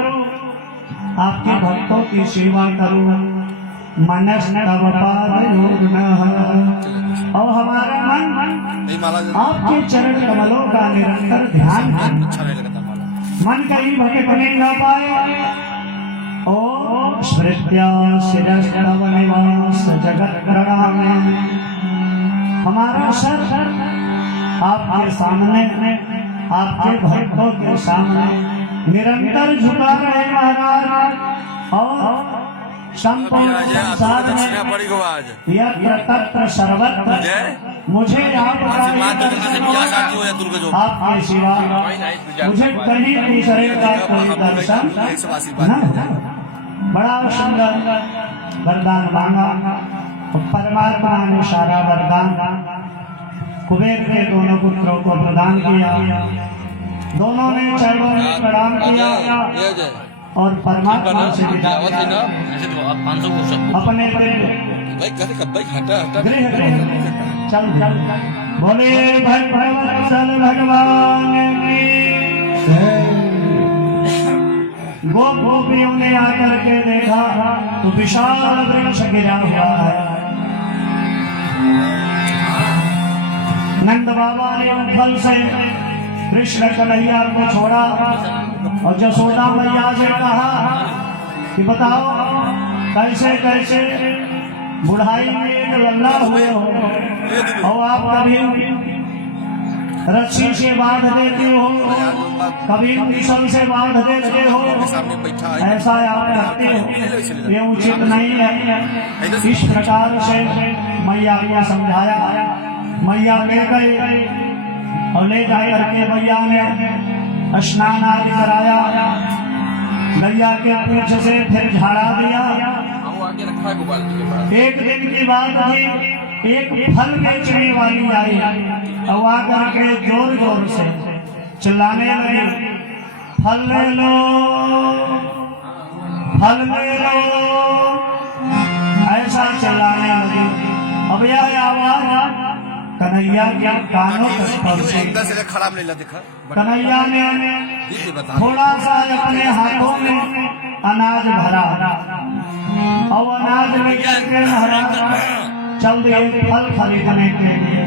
आपके भक्तों की सेवा करूं। मनस्तव पादयोर्नः, और हमारा मन आपके चरण कमलों का निरंतर ध्यान करे। मन कहीं भटकने न पाए। ओ स्मृत्या शिरस्तव निवास जगत् प्रणामे, हमारा सर आपके सामने, आपके भक्तों के सामने निरंतर झुका रहे महाराज। और संपूर्ण संसार में यत्र तत्र सर्वत्र मुझे आपके सिवा मुझे कहीं दूसरे का कोई दर्शन न। बड़ा सुंदर वरदान मांगा। परमात्मा ने सारा वरदान कुबेर के दोनों पुत्रों को प्रदान किया। दोनों ने चरणों में प्रणाम किया और परमात्मा से विदा आवत है ना ऐसे तो आप 500 को सब अपने भाई कहते कब भाई हटा गृह चल बोले भाई भगवान भगवान की गोपियों ने आकर के देखा तो विशाल वृक्ष गिरा हुआ है। नंद बाबा ने फल से कृष्ण कन्हैया को छोड़ा और यशोदा मैया से कहा कि बताओ कैसे कैसे बुढ़ाई में एक लल्ला हुए हो और आप कभी रस्सी से बांध देते हो, कभी मिशन से बांध देते हो, ऐसा आप करते हो, ये उचित नहीं है। इस प्रकार से मैया को समझाया। मैया ले गए और ले जा करके मैया ने स्नान आदि कराया, गैया के पीठ से फिर झाड़ा दिया। एक दिन की बात थी, एक फल बेचने वाली आई और आकर के जोर जोर से चिल्लाने लगी, फल ले लो, फल ले लो, ऐसा चिल्लाने लगी। अब यह आवाज कन्हैया के कानों तक पहुंची। खराब नहीं दिखा। कन्हैया ने थोड़ा सा अपने हाथों में अनाज भरा और अनाज लेकर के महाराज चल दिए फल खरीदने के लिए।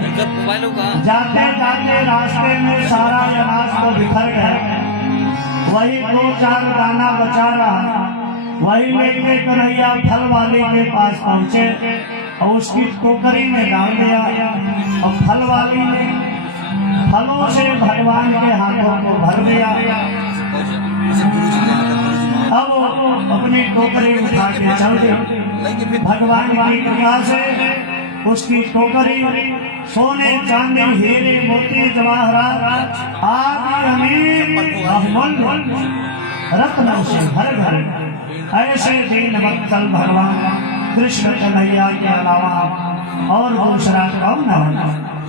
जाते जाते रास्ते में सारा अनाज तो बिखर गया, वही 2-4 दाना बचा रहा। वही लेके कन्हैया फल वाले के पास पहुंचे और उसकी टोकरी में डाल दिया और फल वाली ने फलों से भगवान के हाथों को भर दिया। अब अपनी टोकरी उठा के चल दी। भगवान की कृपा से उसकी टोकरी सोने चांदी हीरे मोती जवाहरात आदि अमीर अमूल्य रत्नों से भर भर ऐसे दीनवत्सल भगवान कृष्ण कन्हैया के अलावा और दूसरा कौन है।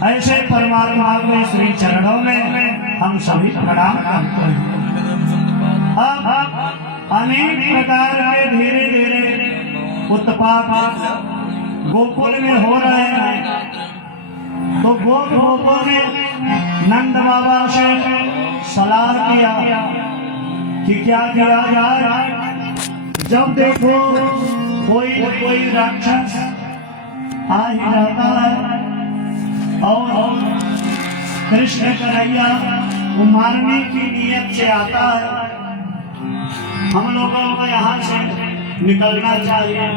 ऐसे परमात्मा के श्री चरणों में हम सभी प्रणाम करते हैं। अब अनेक प्रकार के धीरे धीरे उत्पात गोकुल में हो रहे हैं, तो गोपों ने नंद बाबा से सलाह किया कि क्या किया जाए। जब देखो कोई राक्षस आ ही रहता है और कृष्ण कन्हैया वो मारने की नियत से आता है, हम लोगों को यहाँ से निकलना चाहिए।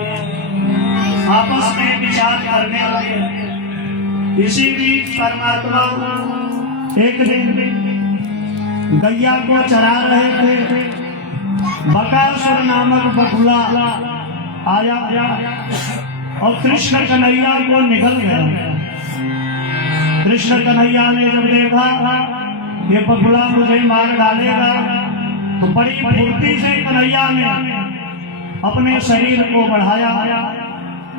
आपस में विचार करने लगे। इसी बीच परमात्मा एक दिन गैया को चरा रहे थे। बकासुर नामक बकुला आया और कृष्ण कन्हैया को निकल गया। कृष्ण कन्हैया ने जब देखा ये बकुला मुझे मार डालेगा, तो बड़ी फुर्ती से कन्हैया ने अपने शरीर को बढ़ाया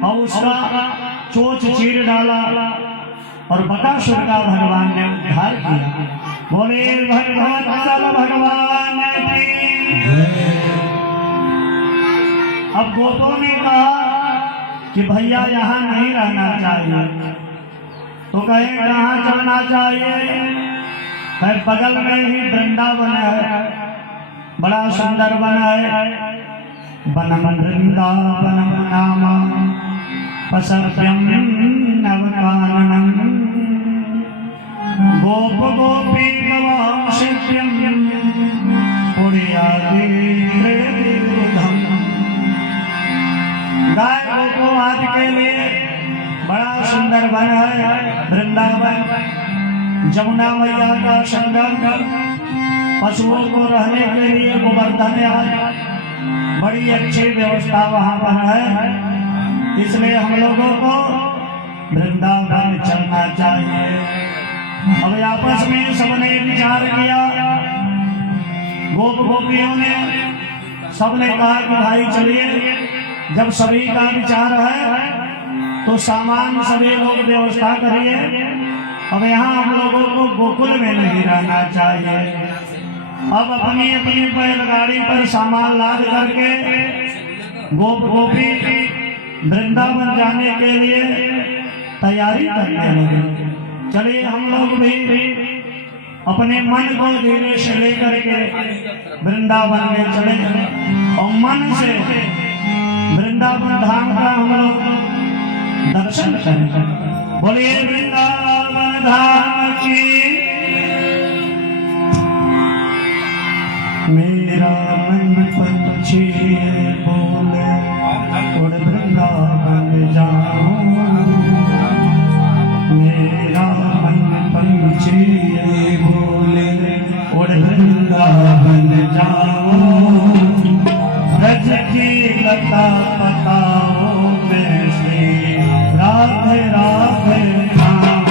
और उसका चोच चीर डाला और बकासुर का भगवान ने उद्धार किया। बोले भगवान भगवान अब गोपों ने कहा कि भैया यहाँ नहीं रहना चाहिए, तो कहे कहाँ चलना चाहिए। बगल में ही वृंदावन है, बड़ा सुंदर वन है। वनम वृंदावनम नाम पसर्प्यम नवकाननम गोप गोपी गवांशिप्यम पुण्यादिधम। गाय को आज के लिए बड़ा सुंदर वन है वृंदावन। जमुना मैया का संगम, पशुओं को रहने के लिए गोवर्धन है, बड़ी अच्छी व्यवस्था वहाँ पर है। इसलिए हम लोगों को वृंदावन चलना चाहिए। अब आपस में सबने विचार किया, गोप गोपियों ने सबने कहा कि भाई चलिए, जब सभी का विचार है तो सामान सभी लोग व्यवस्था करिए। अब यहाँ हम लोगों को गोकुल में नहीं रहना चाहिए, अब अपनी अपनी बैलगाड़ी पर सामान लाद करके गोप गोपी वृंदावन जाने के लिए तैयारी करने लगे। चलिए हम लोग भी अपने मन को धीरे से लेकर के वृंदावन में चले और मन से वृंदावन धाम का हम लोग दर्शन करें। बोलिए वृंदावन धाम की। मेरा मन पंछी बोले उड़ वृंदावन जाऊं, मेरा मन पंछी बोले उड़ वृंदावन जाऊं, ब्रज की लता पताओं में से राधे राधे नाम।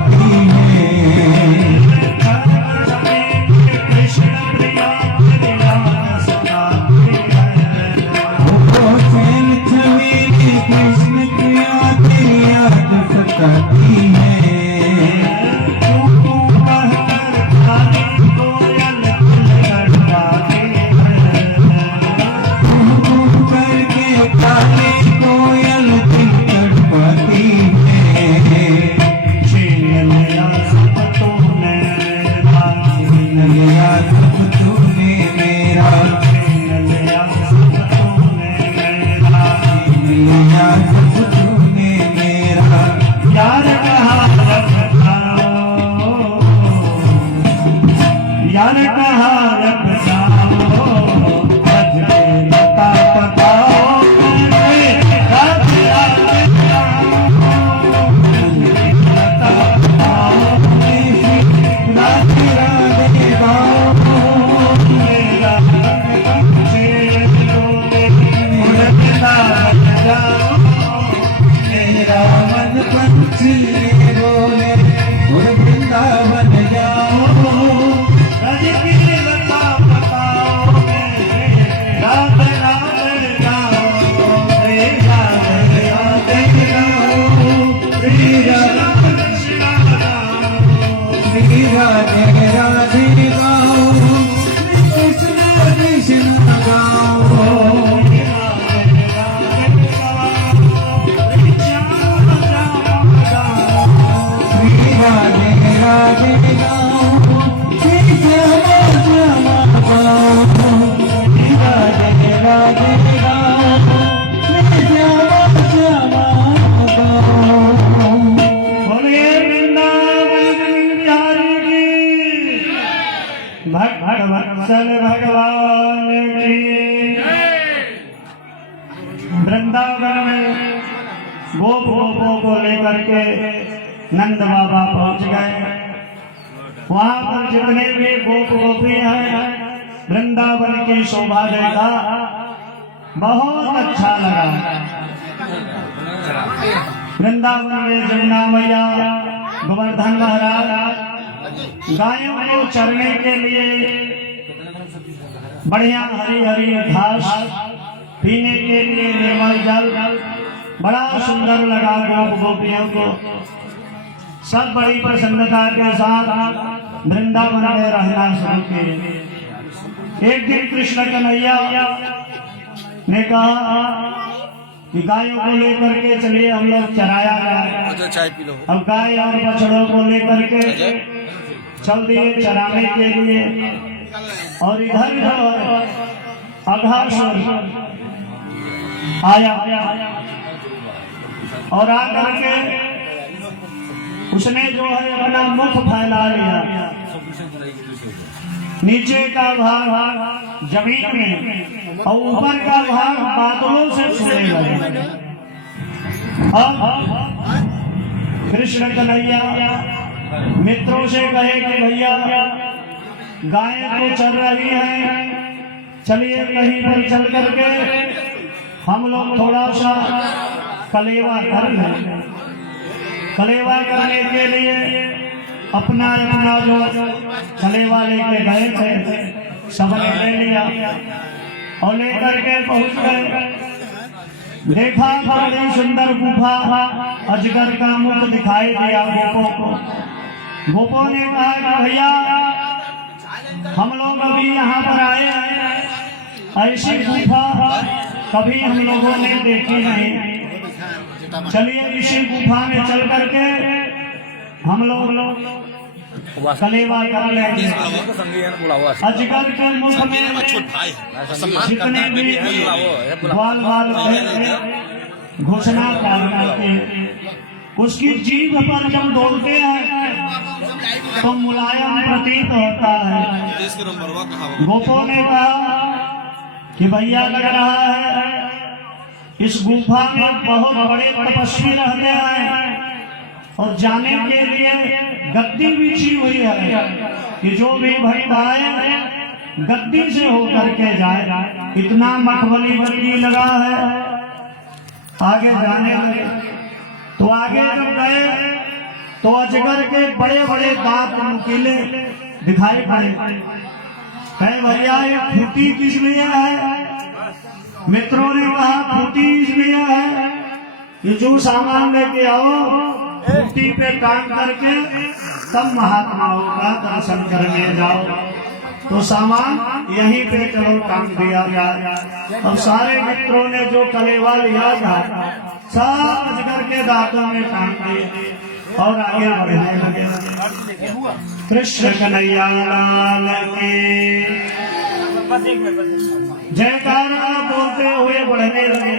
सताती है। कृष्ण प्रिया प्रिया सताती है। वो चैन छबीली कृष्ण प्रिया तेरी याद सताती है। करके काले कोयल दिल तड़पाती है। छीन लिया सब तूने मेरा, छीन लिया सब तूने मेरा, छीन लिया सब तूने मेरा, छीन लिया सब तूने मेरा। यार कहाँ रखताओ, यार कहाँ रखताओ, भक्तवत्सल भगवान की। वृंदावन में गोपों को लेकर के नंद बाबा पहुंच गए। वहां पर जितने भी गोप गोपी हैं वृंदावन की शोभा देखा, बहुत अच्छा लगा। वृंदावन में जमुना मैया, गोवर्धन महाराज गायों को चरने के लिए बढ़िया हरी हरी घास, पीने के लिए निर्मल जल, बड़ा सुंदर लगा गोप गोपियों को। सब बड़ी प्रसन्नता के साथ वृंदावन में रहना शुरू किए। एक दिन कृष्ण कन्हैया ने कहा कि गायों को लेकर के चलिए हम लोग चराया जाए। चाय पी लो। अब गाय और बछड़ों को लेकर के चल दिए चराने के लिए। और इधर जो अघासुर आया और आकर के उसने जो है अपना मुख फैला लिया। नीचे का भाग जमीन में और ऊपर का भाग बादलों से छूने लगे। अब कृष्ण कन्हैया मित्रों से कहे कि भैया गायें तो चल रही हैं, चलिए कहीं पर चल करके हम लोग थोड़ा सा कलेवा कर लें। कलेवा करने के लिए अपना जो कलेवा लेके गए थे सबने ले लिया और लेकर के पहुंच गए। देखा बड़ी सुंदर गुफा, अजगर का मुख दिखाई दिया गोपों को। गोपों ने कहा कि भैया हम लोग अभी यहाँ पर आए हैं, ऐसी गुफा कभी हम लोगों ने देखी नहीं। चलिए इसी गुफा में चल करके हम लोग कलेवा कर लेंगे। अजगर के मुख में जितने भी बाल बाल घोषणा करके उसकी जीभ पर जब दौड़ते हैं तो मुलायम प्रतीत होता है। गोपों ने कहा कि भैया लग रहा है इस गुफा में बहुत बड़े तपस्वी रहते हैं और जाने के लिए गद्दी बिछी हुई है कि जो भी भाई भाई गद्दी से होकर के जाए। इतना मखमली गद्दी लगा है। आगे जाने लगे तो आगे जब गए तो अजगर के बड़े बड़े दांत नुकीले दिखाई पड़े। कहे भैया ये खूंटी किस लिए है? मित्रों ने कहा खूंटी इसलिए है कि जो सामान लेके आओ खूंटी पे टांग करके तब महात्माओं का दर्शन करने जाओ। तो सामान यहीं पे चलो टांग दिया जाए। और सारे मित्रों ने जो कलेवा लिया था सब अजगर के दांतों में टांग दिए और आगे बढ़ने लगे। कृष्ण कन्हैया लाल की जयकारा बोलते हुए बढ़ने लगे।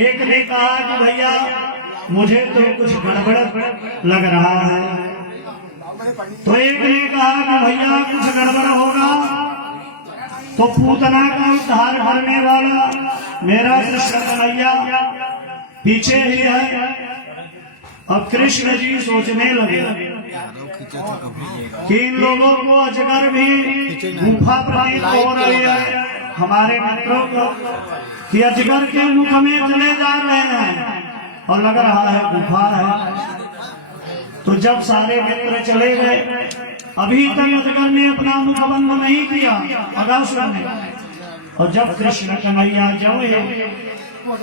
एक ने कहा कि भैया मुझे तो कुछ गड़बड़ लग रहा है। तो एक ने कहा कि भैया कुछ गड़बड़ होगा तो पूतना का उद्धार करने वाला मेरा कृष्ण कन्हैया पीछे ही है। अब कृष्ण जी सोचने लगे कि इन लोगों को अजगर भी गुफा प्रतीत हो रही है हमारे मित्रों को कि अजगर के मुख में चले जा रहे हैं और लग रहा है गुफा है। तो जब सारे मित्र चले गए, अभी तक अजगर ने अपना मुख बंद नहीं किया अगासुर ने। और जब कृष्ण कन्हैया जब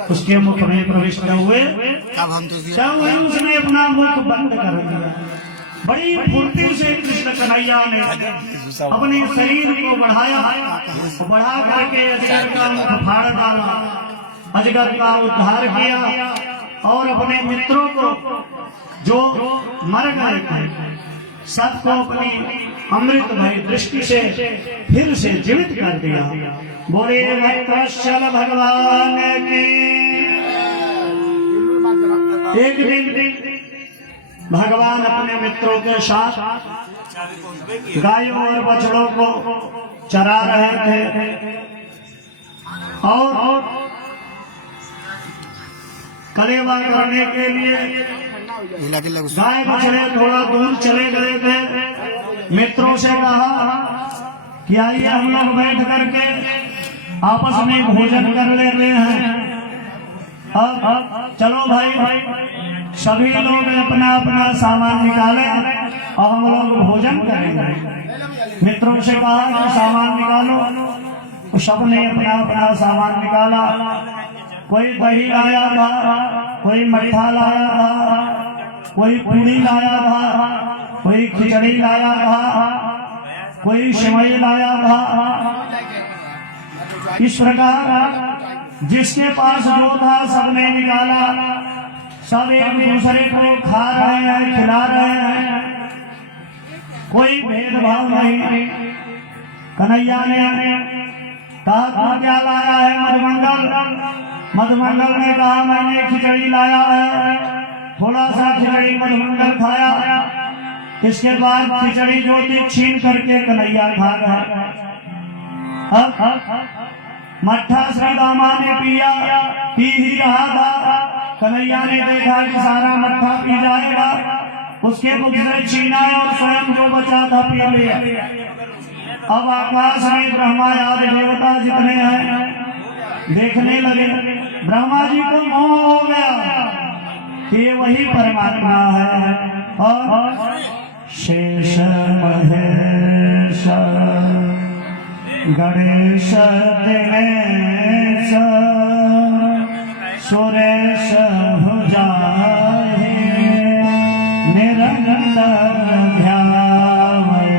उसके मुख में प्रविष्ट हुए तब उसने अपना मुख बंद कर दिया। बड़ी फुर्ती से कृष्ण कन्हैया ने अपने शरीर को बढ़ाया, बढ़ा करके अजगर का मुख फाड़ डाला, अजगर का उद्धार किया और अपने मित्रों को जो मर गए थे सबको अपनी अमृत भरी दृष्टि से फिर से जीवित कर दिया। बोले भक्तवत्सल भगवान की। एक दिन भगवान अपने मित्रों के साथ गायों और बछड़ों को चरा रहे थे और कलेवा करने के लिए गाय बछड़े थोड़ा दूर चले गए थे। मित्रों से कहा कि आइए हम लोग बैठ करके आपस में भोजन कर लेते हैं। अब चलो भाई सभी लोग अपना अपना सामान निकाले और हम लोग भोजन करेंगे। मित्रों से कहा कि सामान निकालो, तो सबने अपना अपना सामान निकाला। कोई दही लाया था, कोई मट्ठा लाया था, कोई पूरी लाया था, कोई खिचड़ी लाया था, कोई सेवई लाया था। इस प्रकार जिसके पास जो था सबने निकाला। सब एक दूसरे को खा रहे हैं, खिला रहे हैं, कोई भेदभाव नहीं। कन्हैया ने कहा तू क्या लाया है मधुमंगल? मधुमंगल ने कहा मैंने खिचड़ी लाया है। थोड़ा सा खिचड़ी मधुमंगल खाया, इसके बाद खिचड़ी जो थी छीन करके कन्हैया खा गया। अब मट्ठा श्रीदामा ने पिया, पी ही रहा था। कन्हैया ने देखा कि सारा मट्ठा पी जाएगा, उसके मुख से छीना और स्वयं जो बचा था पी लिया। अब आकाश में ब्रह्मा आदि देवता जितने हैं देखने लगे। ब्रह्मा जी को मोह हो गया कि वही परमात्मा है। और शेष महेश गणेश दिनेश सुरेश हो जाए निरंतर ध्यावे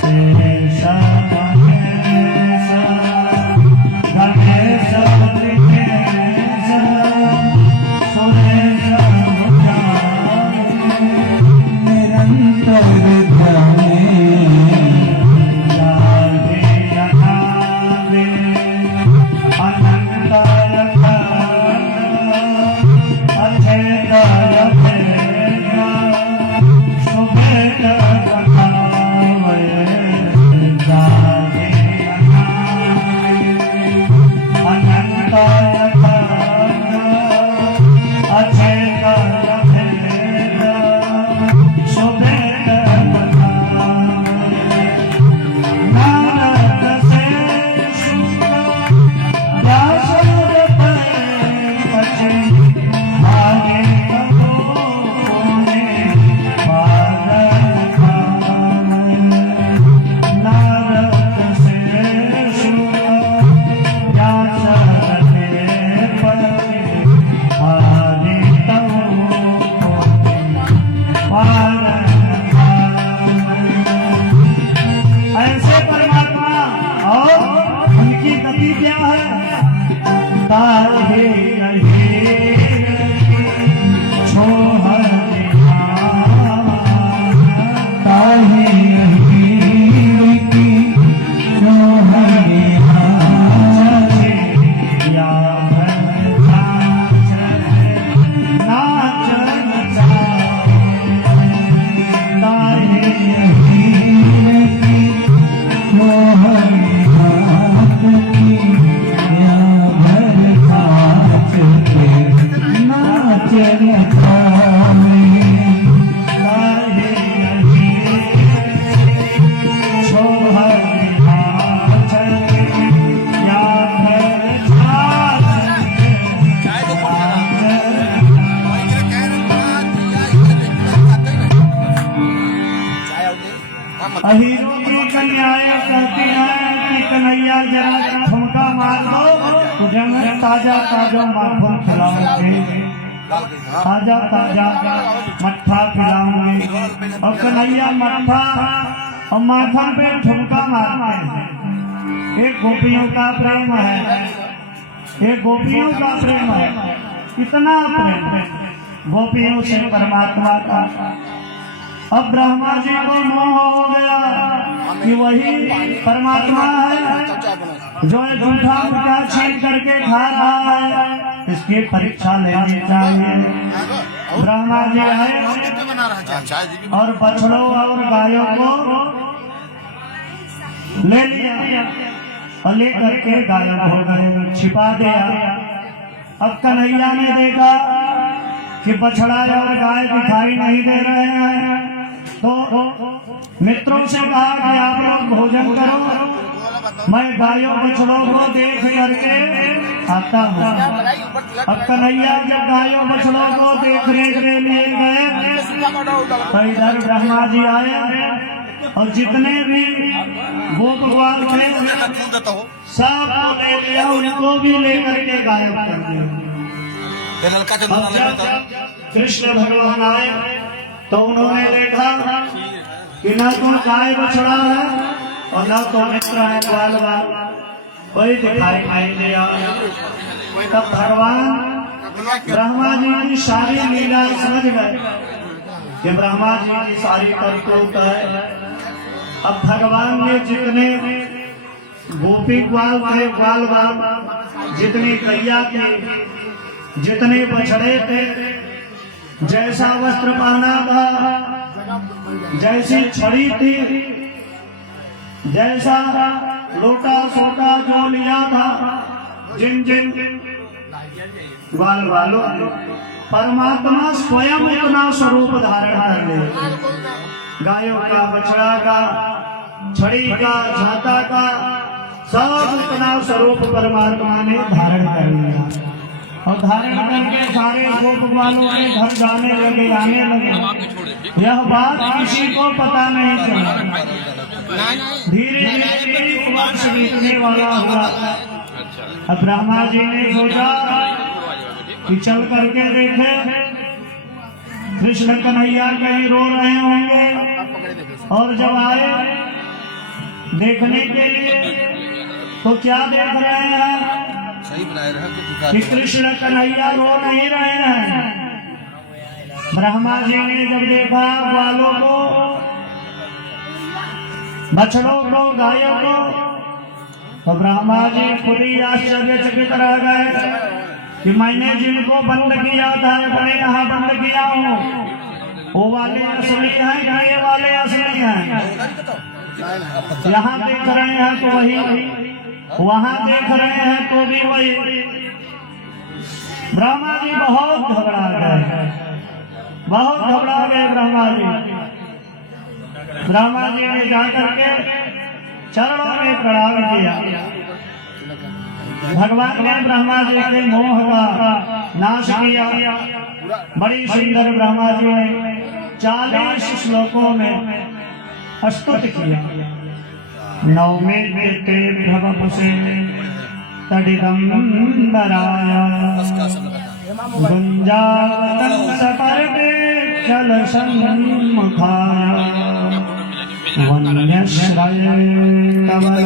शेष महेश गणेश दिनेश सुरेश हो जाए निरंतर ध्याने ताहे नहीं छोहर ताहे नहीं की छोहर या नाच ताहे अहीरों की कन्याएं कहती हैं कि कन्हैया जरा ठुमका मार दो तुझे मैं ताजा ताजा माखन खिलाऊंगी, ताजा ताजा मट्ठा खिलाऊंगी। और कन्हैया मट्ठा और माखन पे ठुमका मारते हैं। एक गोपियों का प्रेम है, एक गोपियों का प्रेम है, इतना प्रेम गोपियों से परमात्मा का। अब ब्रह्मा जी को मोह हो गया कि वही परमात्मा है जो ये झूठा मुर्गा छीन करके खा रहा है, इसकी परीक्षा लेनी चाहिए। ब्रह्मा जी आए और बछड़ों और गायों को ले लिया और लेकर के गायब हो गए, छिपा दिया। अब कन्हैया ने देखा कि बछड़ा और गाय दिखाई नहीं दे रहे हैं, तो मित्रों से कहा कि आप लोग भोजन करो, मैं गायों बछड़ों को देख करके आता हूँ। अब कन्हैया जब गायों बछड़ों को देख रेख के लिए गए तो इधर ब्रह्मा जी आए और जितने भी गोप ग्वाल थे सब को ले लिया, उनको भी लेकर के गायब कर दिया। अब जब कृष्ण भगवान आए तो उन्होंने देखा कि न तो गाय बछड़ा है और न तो मित्र है ग्वाल बाल, कोई दिखाई नहीं दिया। तब भगवान ब्रह्मा जी की सारी लीला समझ गए कि ब्रह्मा जी की सारी करतूत है। अब भगवान ने जितने गोपी ग्वाल थे, ग्वाल बाल, जितनी गैया थी, जितने बछड़े थे, जैसा वस्त्र पहना था, जैसी छड़ी थी, जैसा लोटा सोटा जो लिया था, जिन जिन ग्वाल वालों परमात्मा स्वयं इतना स्वरूप धारण कर ले, गायों का, बछड़ा का, छड़ी का, झाता का, सब इतना स्वरूप परमात्मा ने धारण कर लिया। और धारण करके सारे गोप वालों के घर जाने लगे, आने लगे। यह बात किसी को पता नहीं चला। धीरे धीरे वर्ष बीतने वाला हुआ। अब ब्रह्मा जी ने सोचा कि चल करके देखे कृष्ण कन्हैया कहीं रो रहे होंगे। और जब आए देखने के लिए तो क्या देख रहे हैं कि कृष्ण कन्हैया रो नहीं रहे हैं। ब्रह्मा जी ने जब देखा ग्वालों को, बछड़ों को, गायों को, तो ब्रह्मा जी खुद ही आश्चर्यचकित रह गए कि मैंने जिनको बंद किया था अपने यहाँ बंद किया हूँ, वो वाले असली हैं कि ये वाले असली हैं? यहाँ देख रहे हैं तो वही, वहां देख रहे हैं तो भी वही। ब्रह्मा जी बहुत घबरा गए, बहुत घबरा गए ब्रह्मा जी। ब्रह्मा जी ने जाकर के चरणों में प्रणाम किया। भगवान ने ब्रह्मा जी के मोह का नाश किया। बड़ी सुंदर ब्रह्मा जी ने 40 श्लोकों में स्तुति किया। नवमे ते भवपुषे तडिदम्बराय गुंजावतं सपर्वे चल सम्मुखाय वन्यश्रये कमल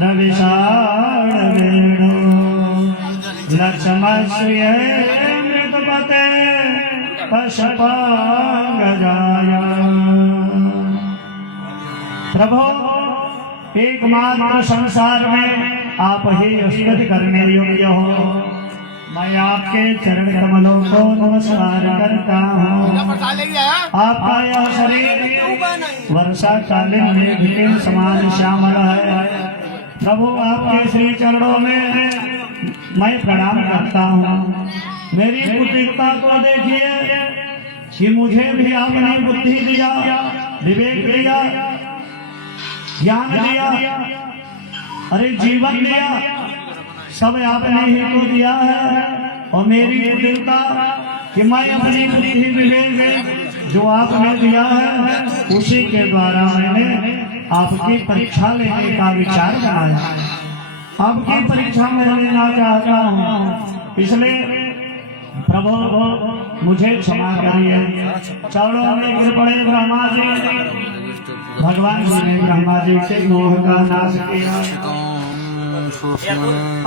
रविशाल वेणु समस्य मृतपते पशुपांगजाया। प्रभु एकमात्र संसार में आप ही स्तुति करने योग्य हो। मैं आपके चरण कमलों को नमस्कार करता हूँ। आपका यह शरीर वर्षा कालीन मेघ के समान श्यामल है। प्रभु आपके श्री चरणों में मैं प्रणाम करता हूँ। मेरी कुटिलता को देखिए कि मुझे भी आपने बुद्धि दिया, विवेक दिया, ज्ञान दिया, अरे जीवन दिया, सब आपने ही तो दिया है। और मेरी कुटिलता कि मैं अपनी बुद्धि विवेक जो आपने दिया है उसी के द्वारा मैंने आपकी परीक्षा लेने का विचार बनाया। आपकी परीक्षा में लेना चाहता हूँ, इसलिए प्रभु मुझे क्षमा करिए। चरणों में गिर पड़े ब्रह्मा जी। भगवान जी ने ब्रह्मा जी से मोह का नाश किया।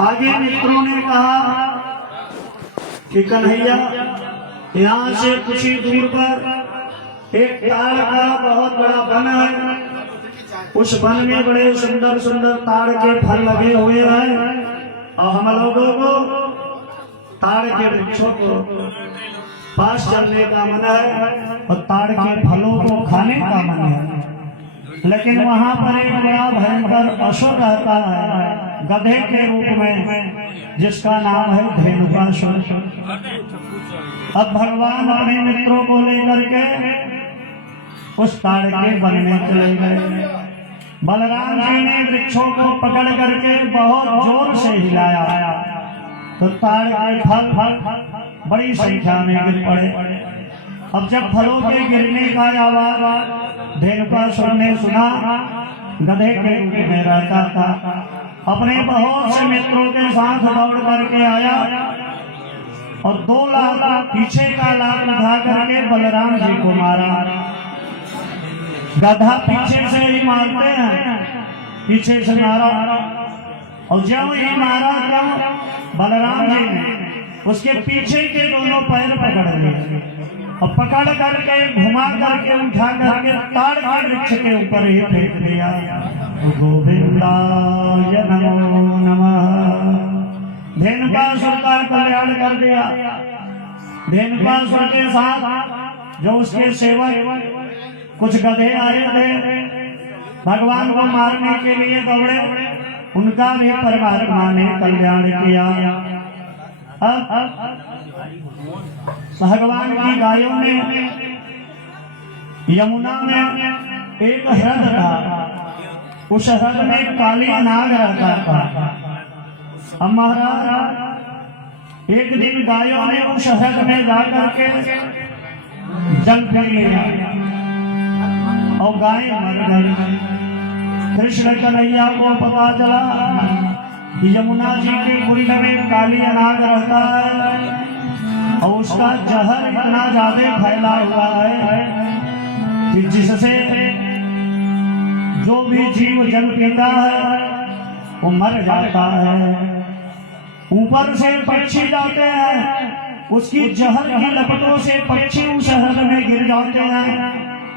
आगे मित्रों ने कहा कि कन्हैया यहाँ से कुछ ही दूर पर एक ताड़ का बहुत बड़ा वन है। उस वन में बड़े सुंदर सुंदर ताड़ के फल लगे हुए हैं और हम लोगों को ताड़ के वृक्षों को पास चलने का मन है और ताड़ के फलों को खाने का मन है। लेकिन वहाँ पर एक बड़ा भयंकर असुर रहता है गधे के रूप में, जिसका नाम है धेनुकासुर। अब भगवान अपने मित्रों को लेकर के उस ताड़ के वन में चले गए। बलराम जी ने वृक्षों को पकड़ करके बहुत जोर से हिलाया तो ताड़ के फल बड़ी संख्या में गिर पड़े। अब जब फलों के गिरने का आवाज धेनुकासुर ने सुना, गधे के रूप में रहता था, अपने बहुत से मित्रों के साथ दौड़ करके आया और 2 लाख पीछे का लाख उठा करके बलराम जी को मारा। गधा पीछे से ही मारते हैं, पीछे से मारा और जब ये मारा तब बलराम जी ने उसके पीछे के दोनों पैर पकड़ लिए और पकड़ करके घुमा करके उठा करके ताड़ के वृक्ष के ऊपर ही फेंक दिया। गोविंदाय नमो नमः। धेनुकासुर का कल्याण कर दिया। धेनुकासुर के साथ जो उसके सेवक कुछ गधे आए थे भगवान को मारने के लिए दौड़े, उनका भी परमात्मा ने कल्याण किया। अब भगवान की गायों में यमुना में एक हृद था। उस हृद में काली नाग रहता था। अब महाराज एक दिन गायों ने उस हृद में जाकर के जल पी लिया और गाय मर गई। कृष्ण कन्हैया को पता चला कि यमुना जी के कुंड में काली नाग रहता है और उसका जहर इतना ज्यादा फैला हुआ है कि जिससे जो भी जीव जल पीता है वो मर जाता है। ऊपर से पक्षी जाते हैं, उसकी जहर की लपटों से पक्षी उस हृद में गिर जाते हैं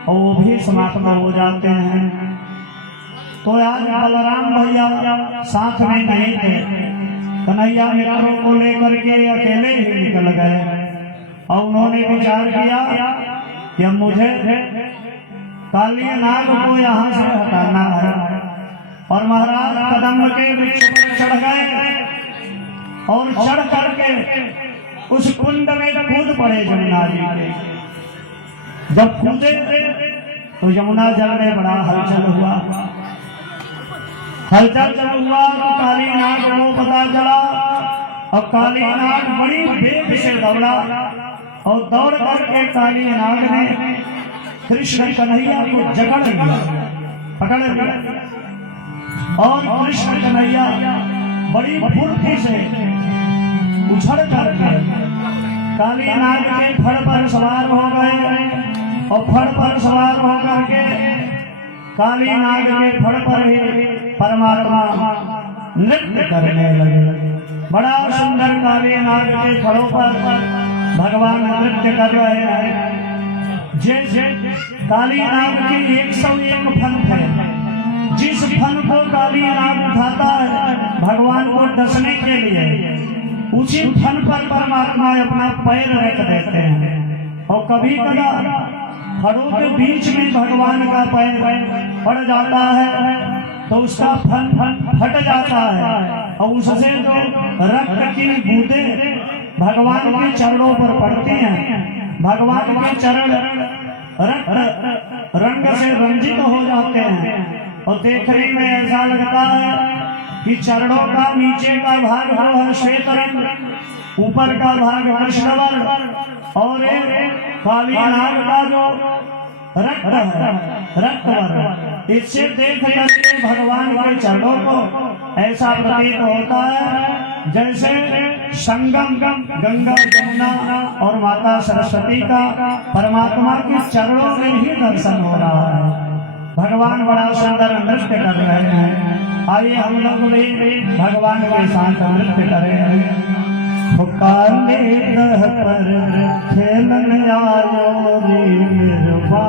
और वो भी समाप्त हो जाते हैं। तो आज बलराम भैया साथ में नहीं थे। कन्हैया मित्रों को लेकर के अकेले ही निकल गए और उन्होंने विचार किया कि अब मुझे काली नाग को यहाँ से हटाना है। और महाराज कदम के वृक्ष पर चढ़ गए और चढ़ करके उस कुंड में कूद पड़े यमुना जी के। जब कूदे तो यमुना जल में बड़ा हलचल हुआ। हलचल जब हुआ तो काली नाग को पता चला और काली नाग बड़ी वेग से दौड़ा और दौड़ करके काली नाग ने कृष्ण कन्हैया को जकड़ लिया, पकड़ लिया और कृष्ण कन्हैया बड़ी फुर्ती से उछल करके काली नाग के फड़ पर सवार हो गए और फड़ पर सवार हो करके काली नाग के फड़ पर ही परमात्मा नृत्य करने लगे। बड़ा सुंदर काली नाग के फलों पर भगवान नृत्य कर रहे हैं। जैसे काली नाग की 101 फल है, जिस फल को काली नाग उठाता है भगवान को डसने के लिए, उसी फल पर परमात्मा अपना पैर रख देते हैं। और कभी कदा फलों के बीच में भगवान का पैर पड़ जाता है तो उसका फल फट जाता है और उससे जो रक्त की बूंदें भगवान के चरणों पर पड़ती हैं, भगवान के चरण रक्त रंग से रंजित हो जाते हैं और देखने में ऐसा लगता है कि चरणों का नीचे का भाग जो है श्वेत रंग, ऊपर का भाग कृष्ण वर्ण और काली नाग का जो रक्त है रक्त वर्ण। इससे देख करके भगवान के चरणों को ऐसा प्रतीत होता है जैसे संगम गंगा यमुना और माता सरस्वती का परमात्मा के चरणों में ही दर्शन हो रहा है। भगवान बड़ा सुंदर नृत्य कर रहे हैं। आइए हम लोग भी भगवान के साथ नृत्य करें। काले दह पर खेलन आयो रे मेरवा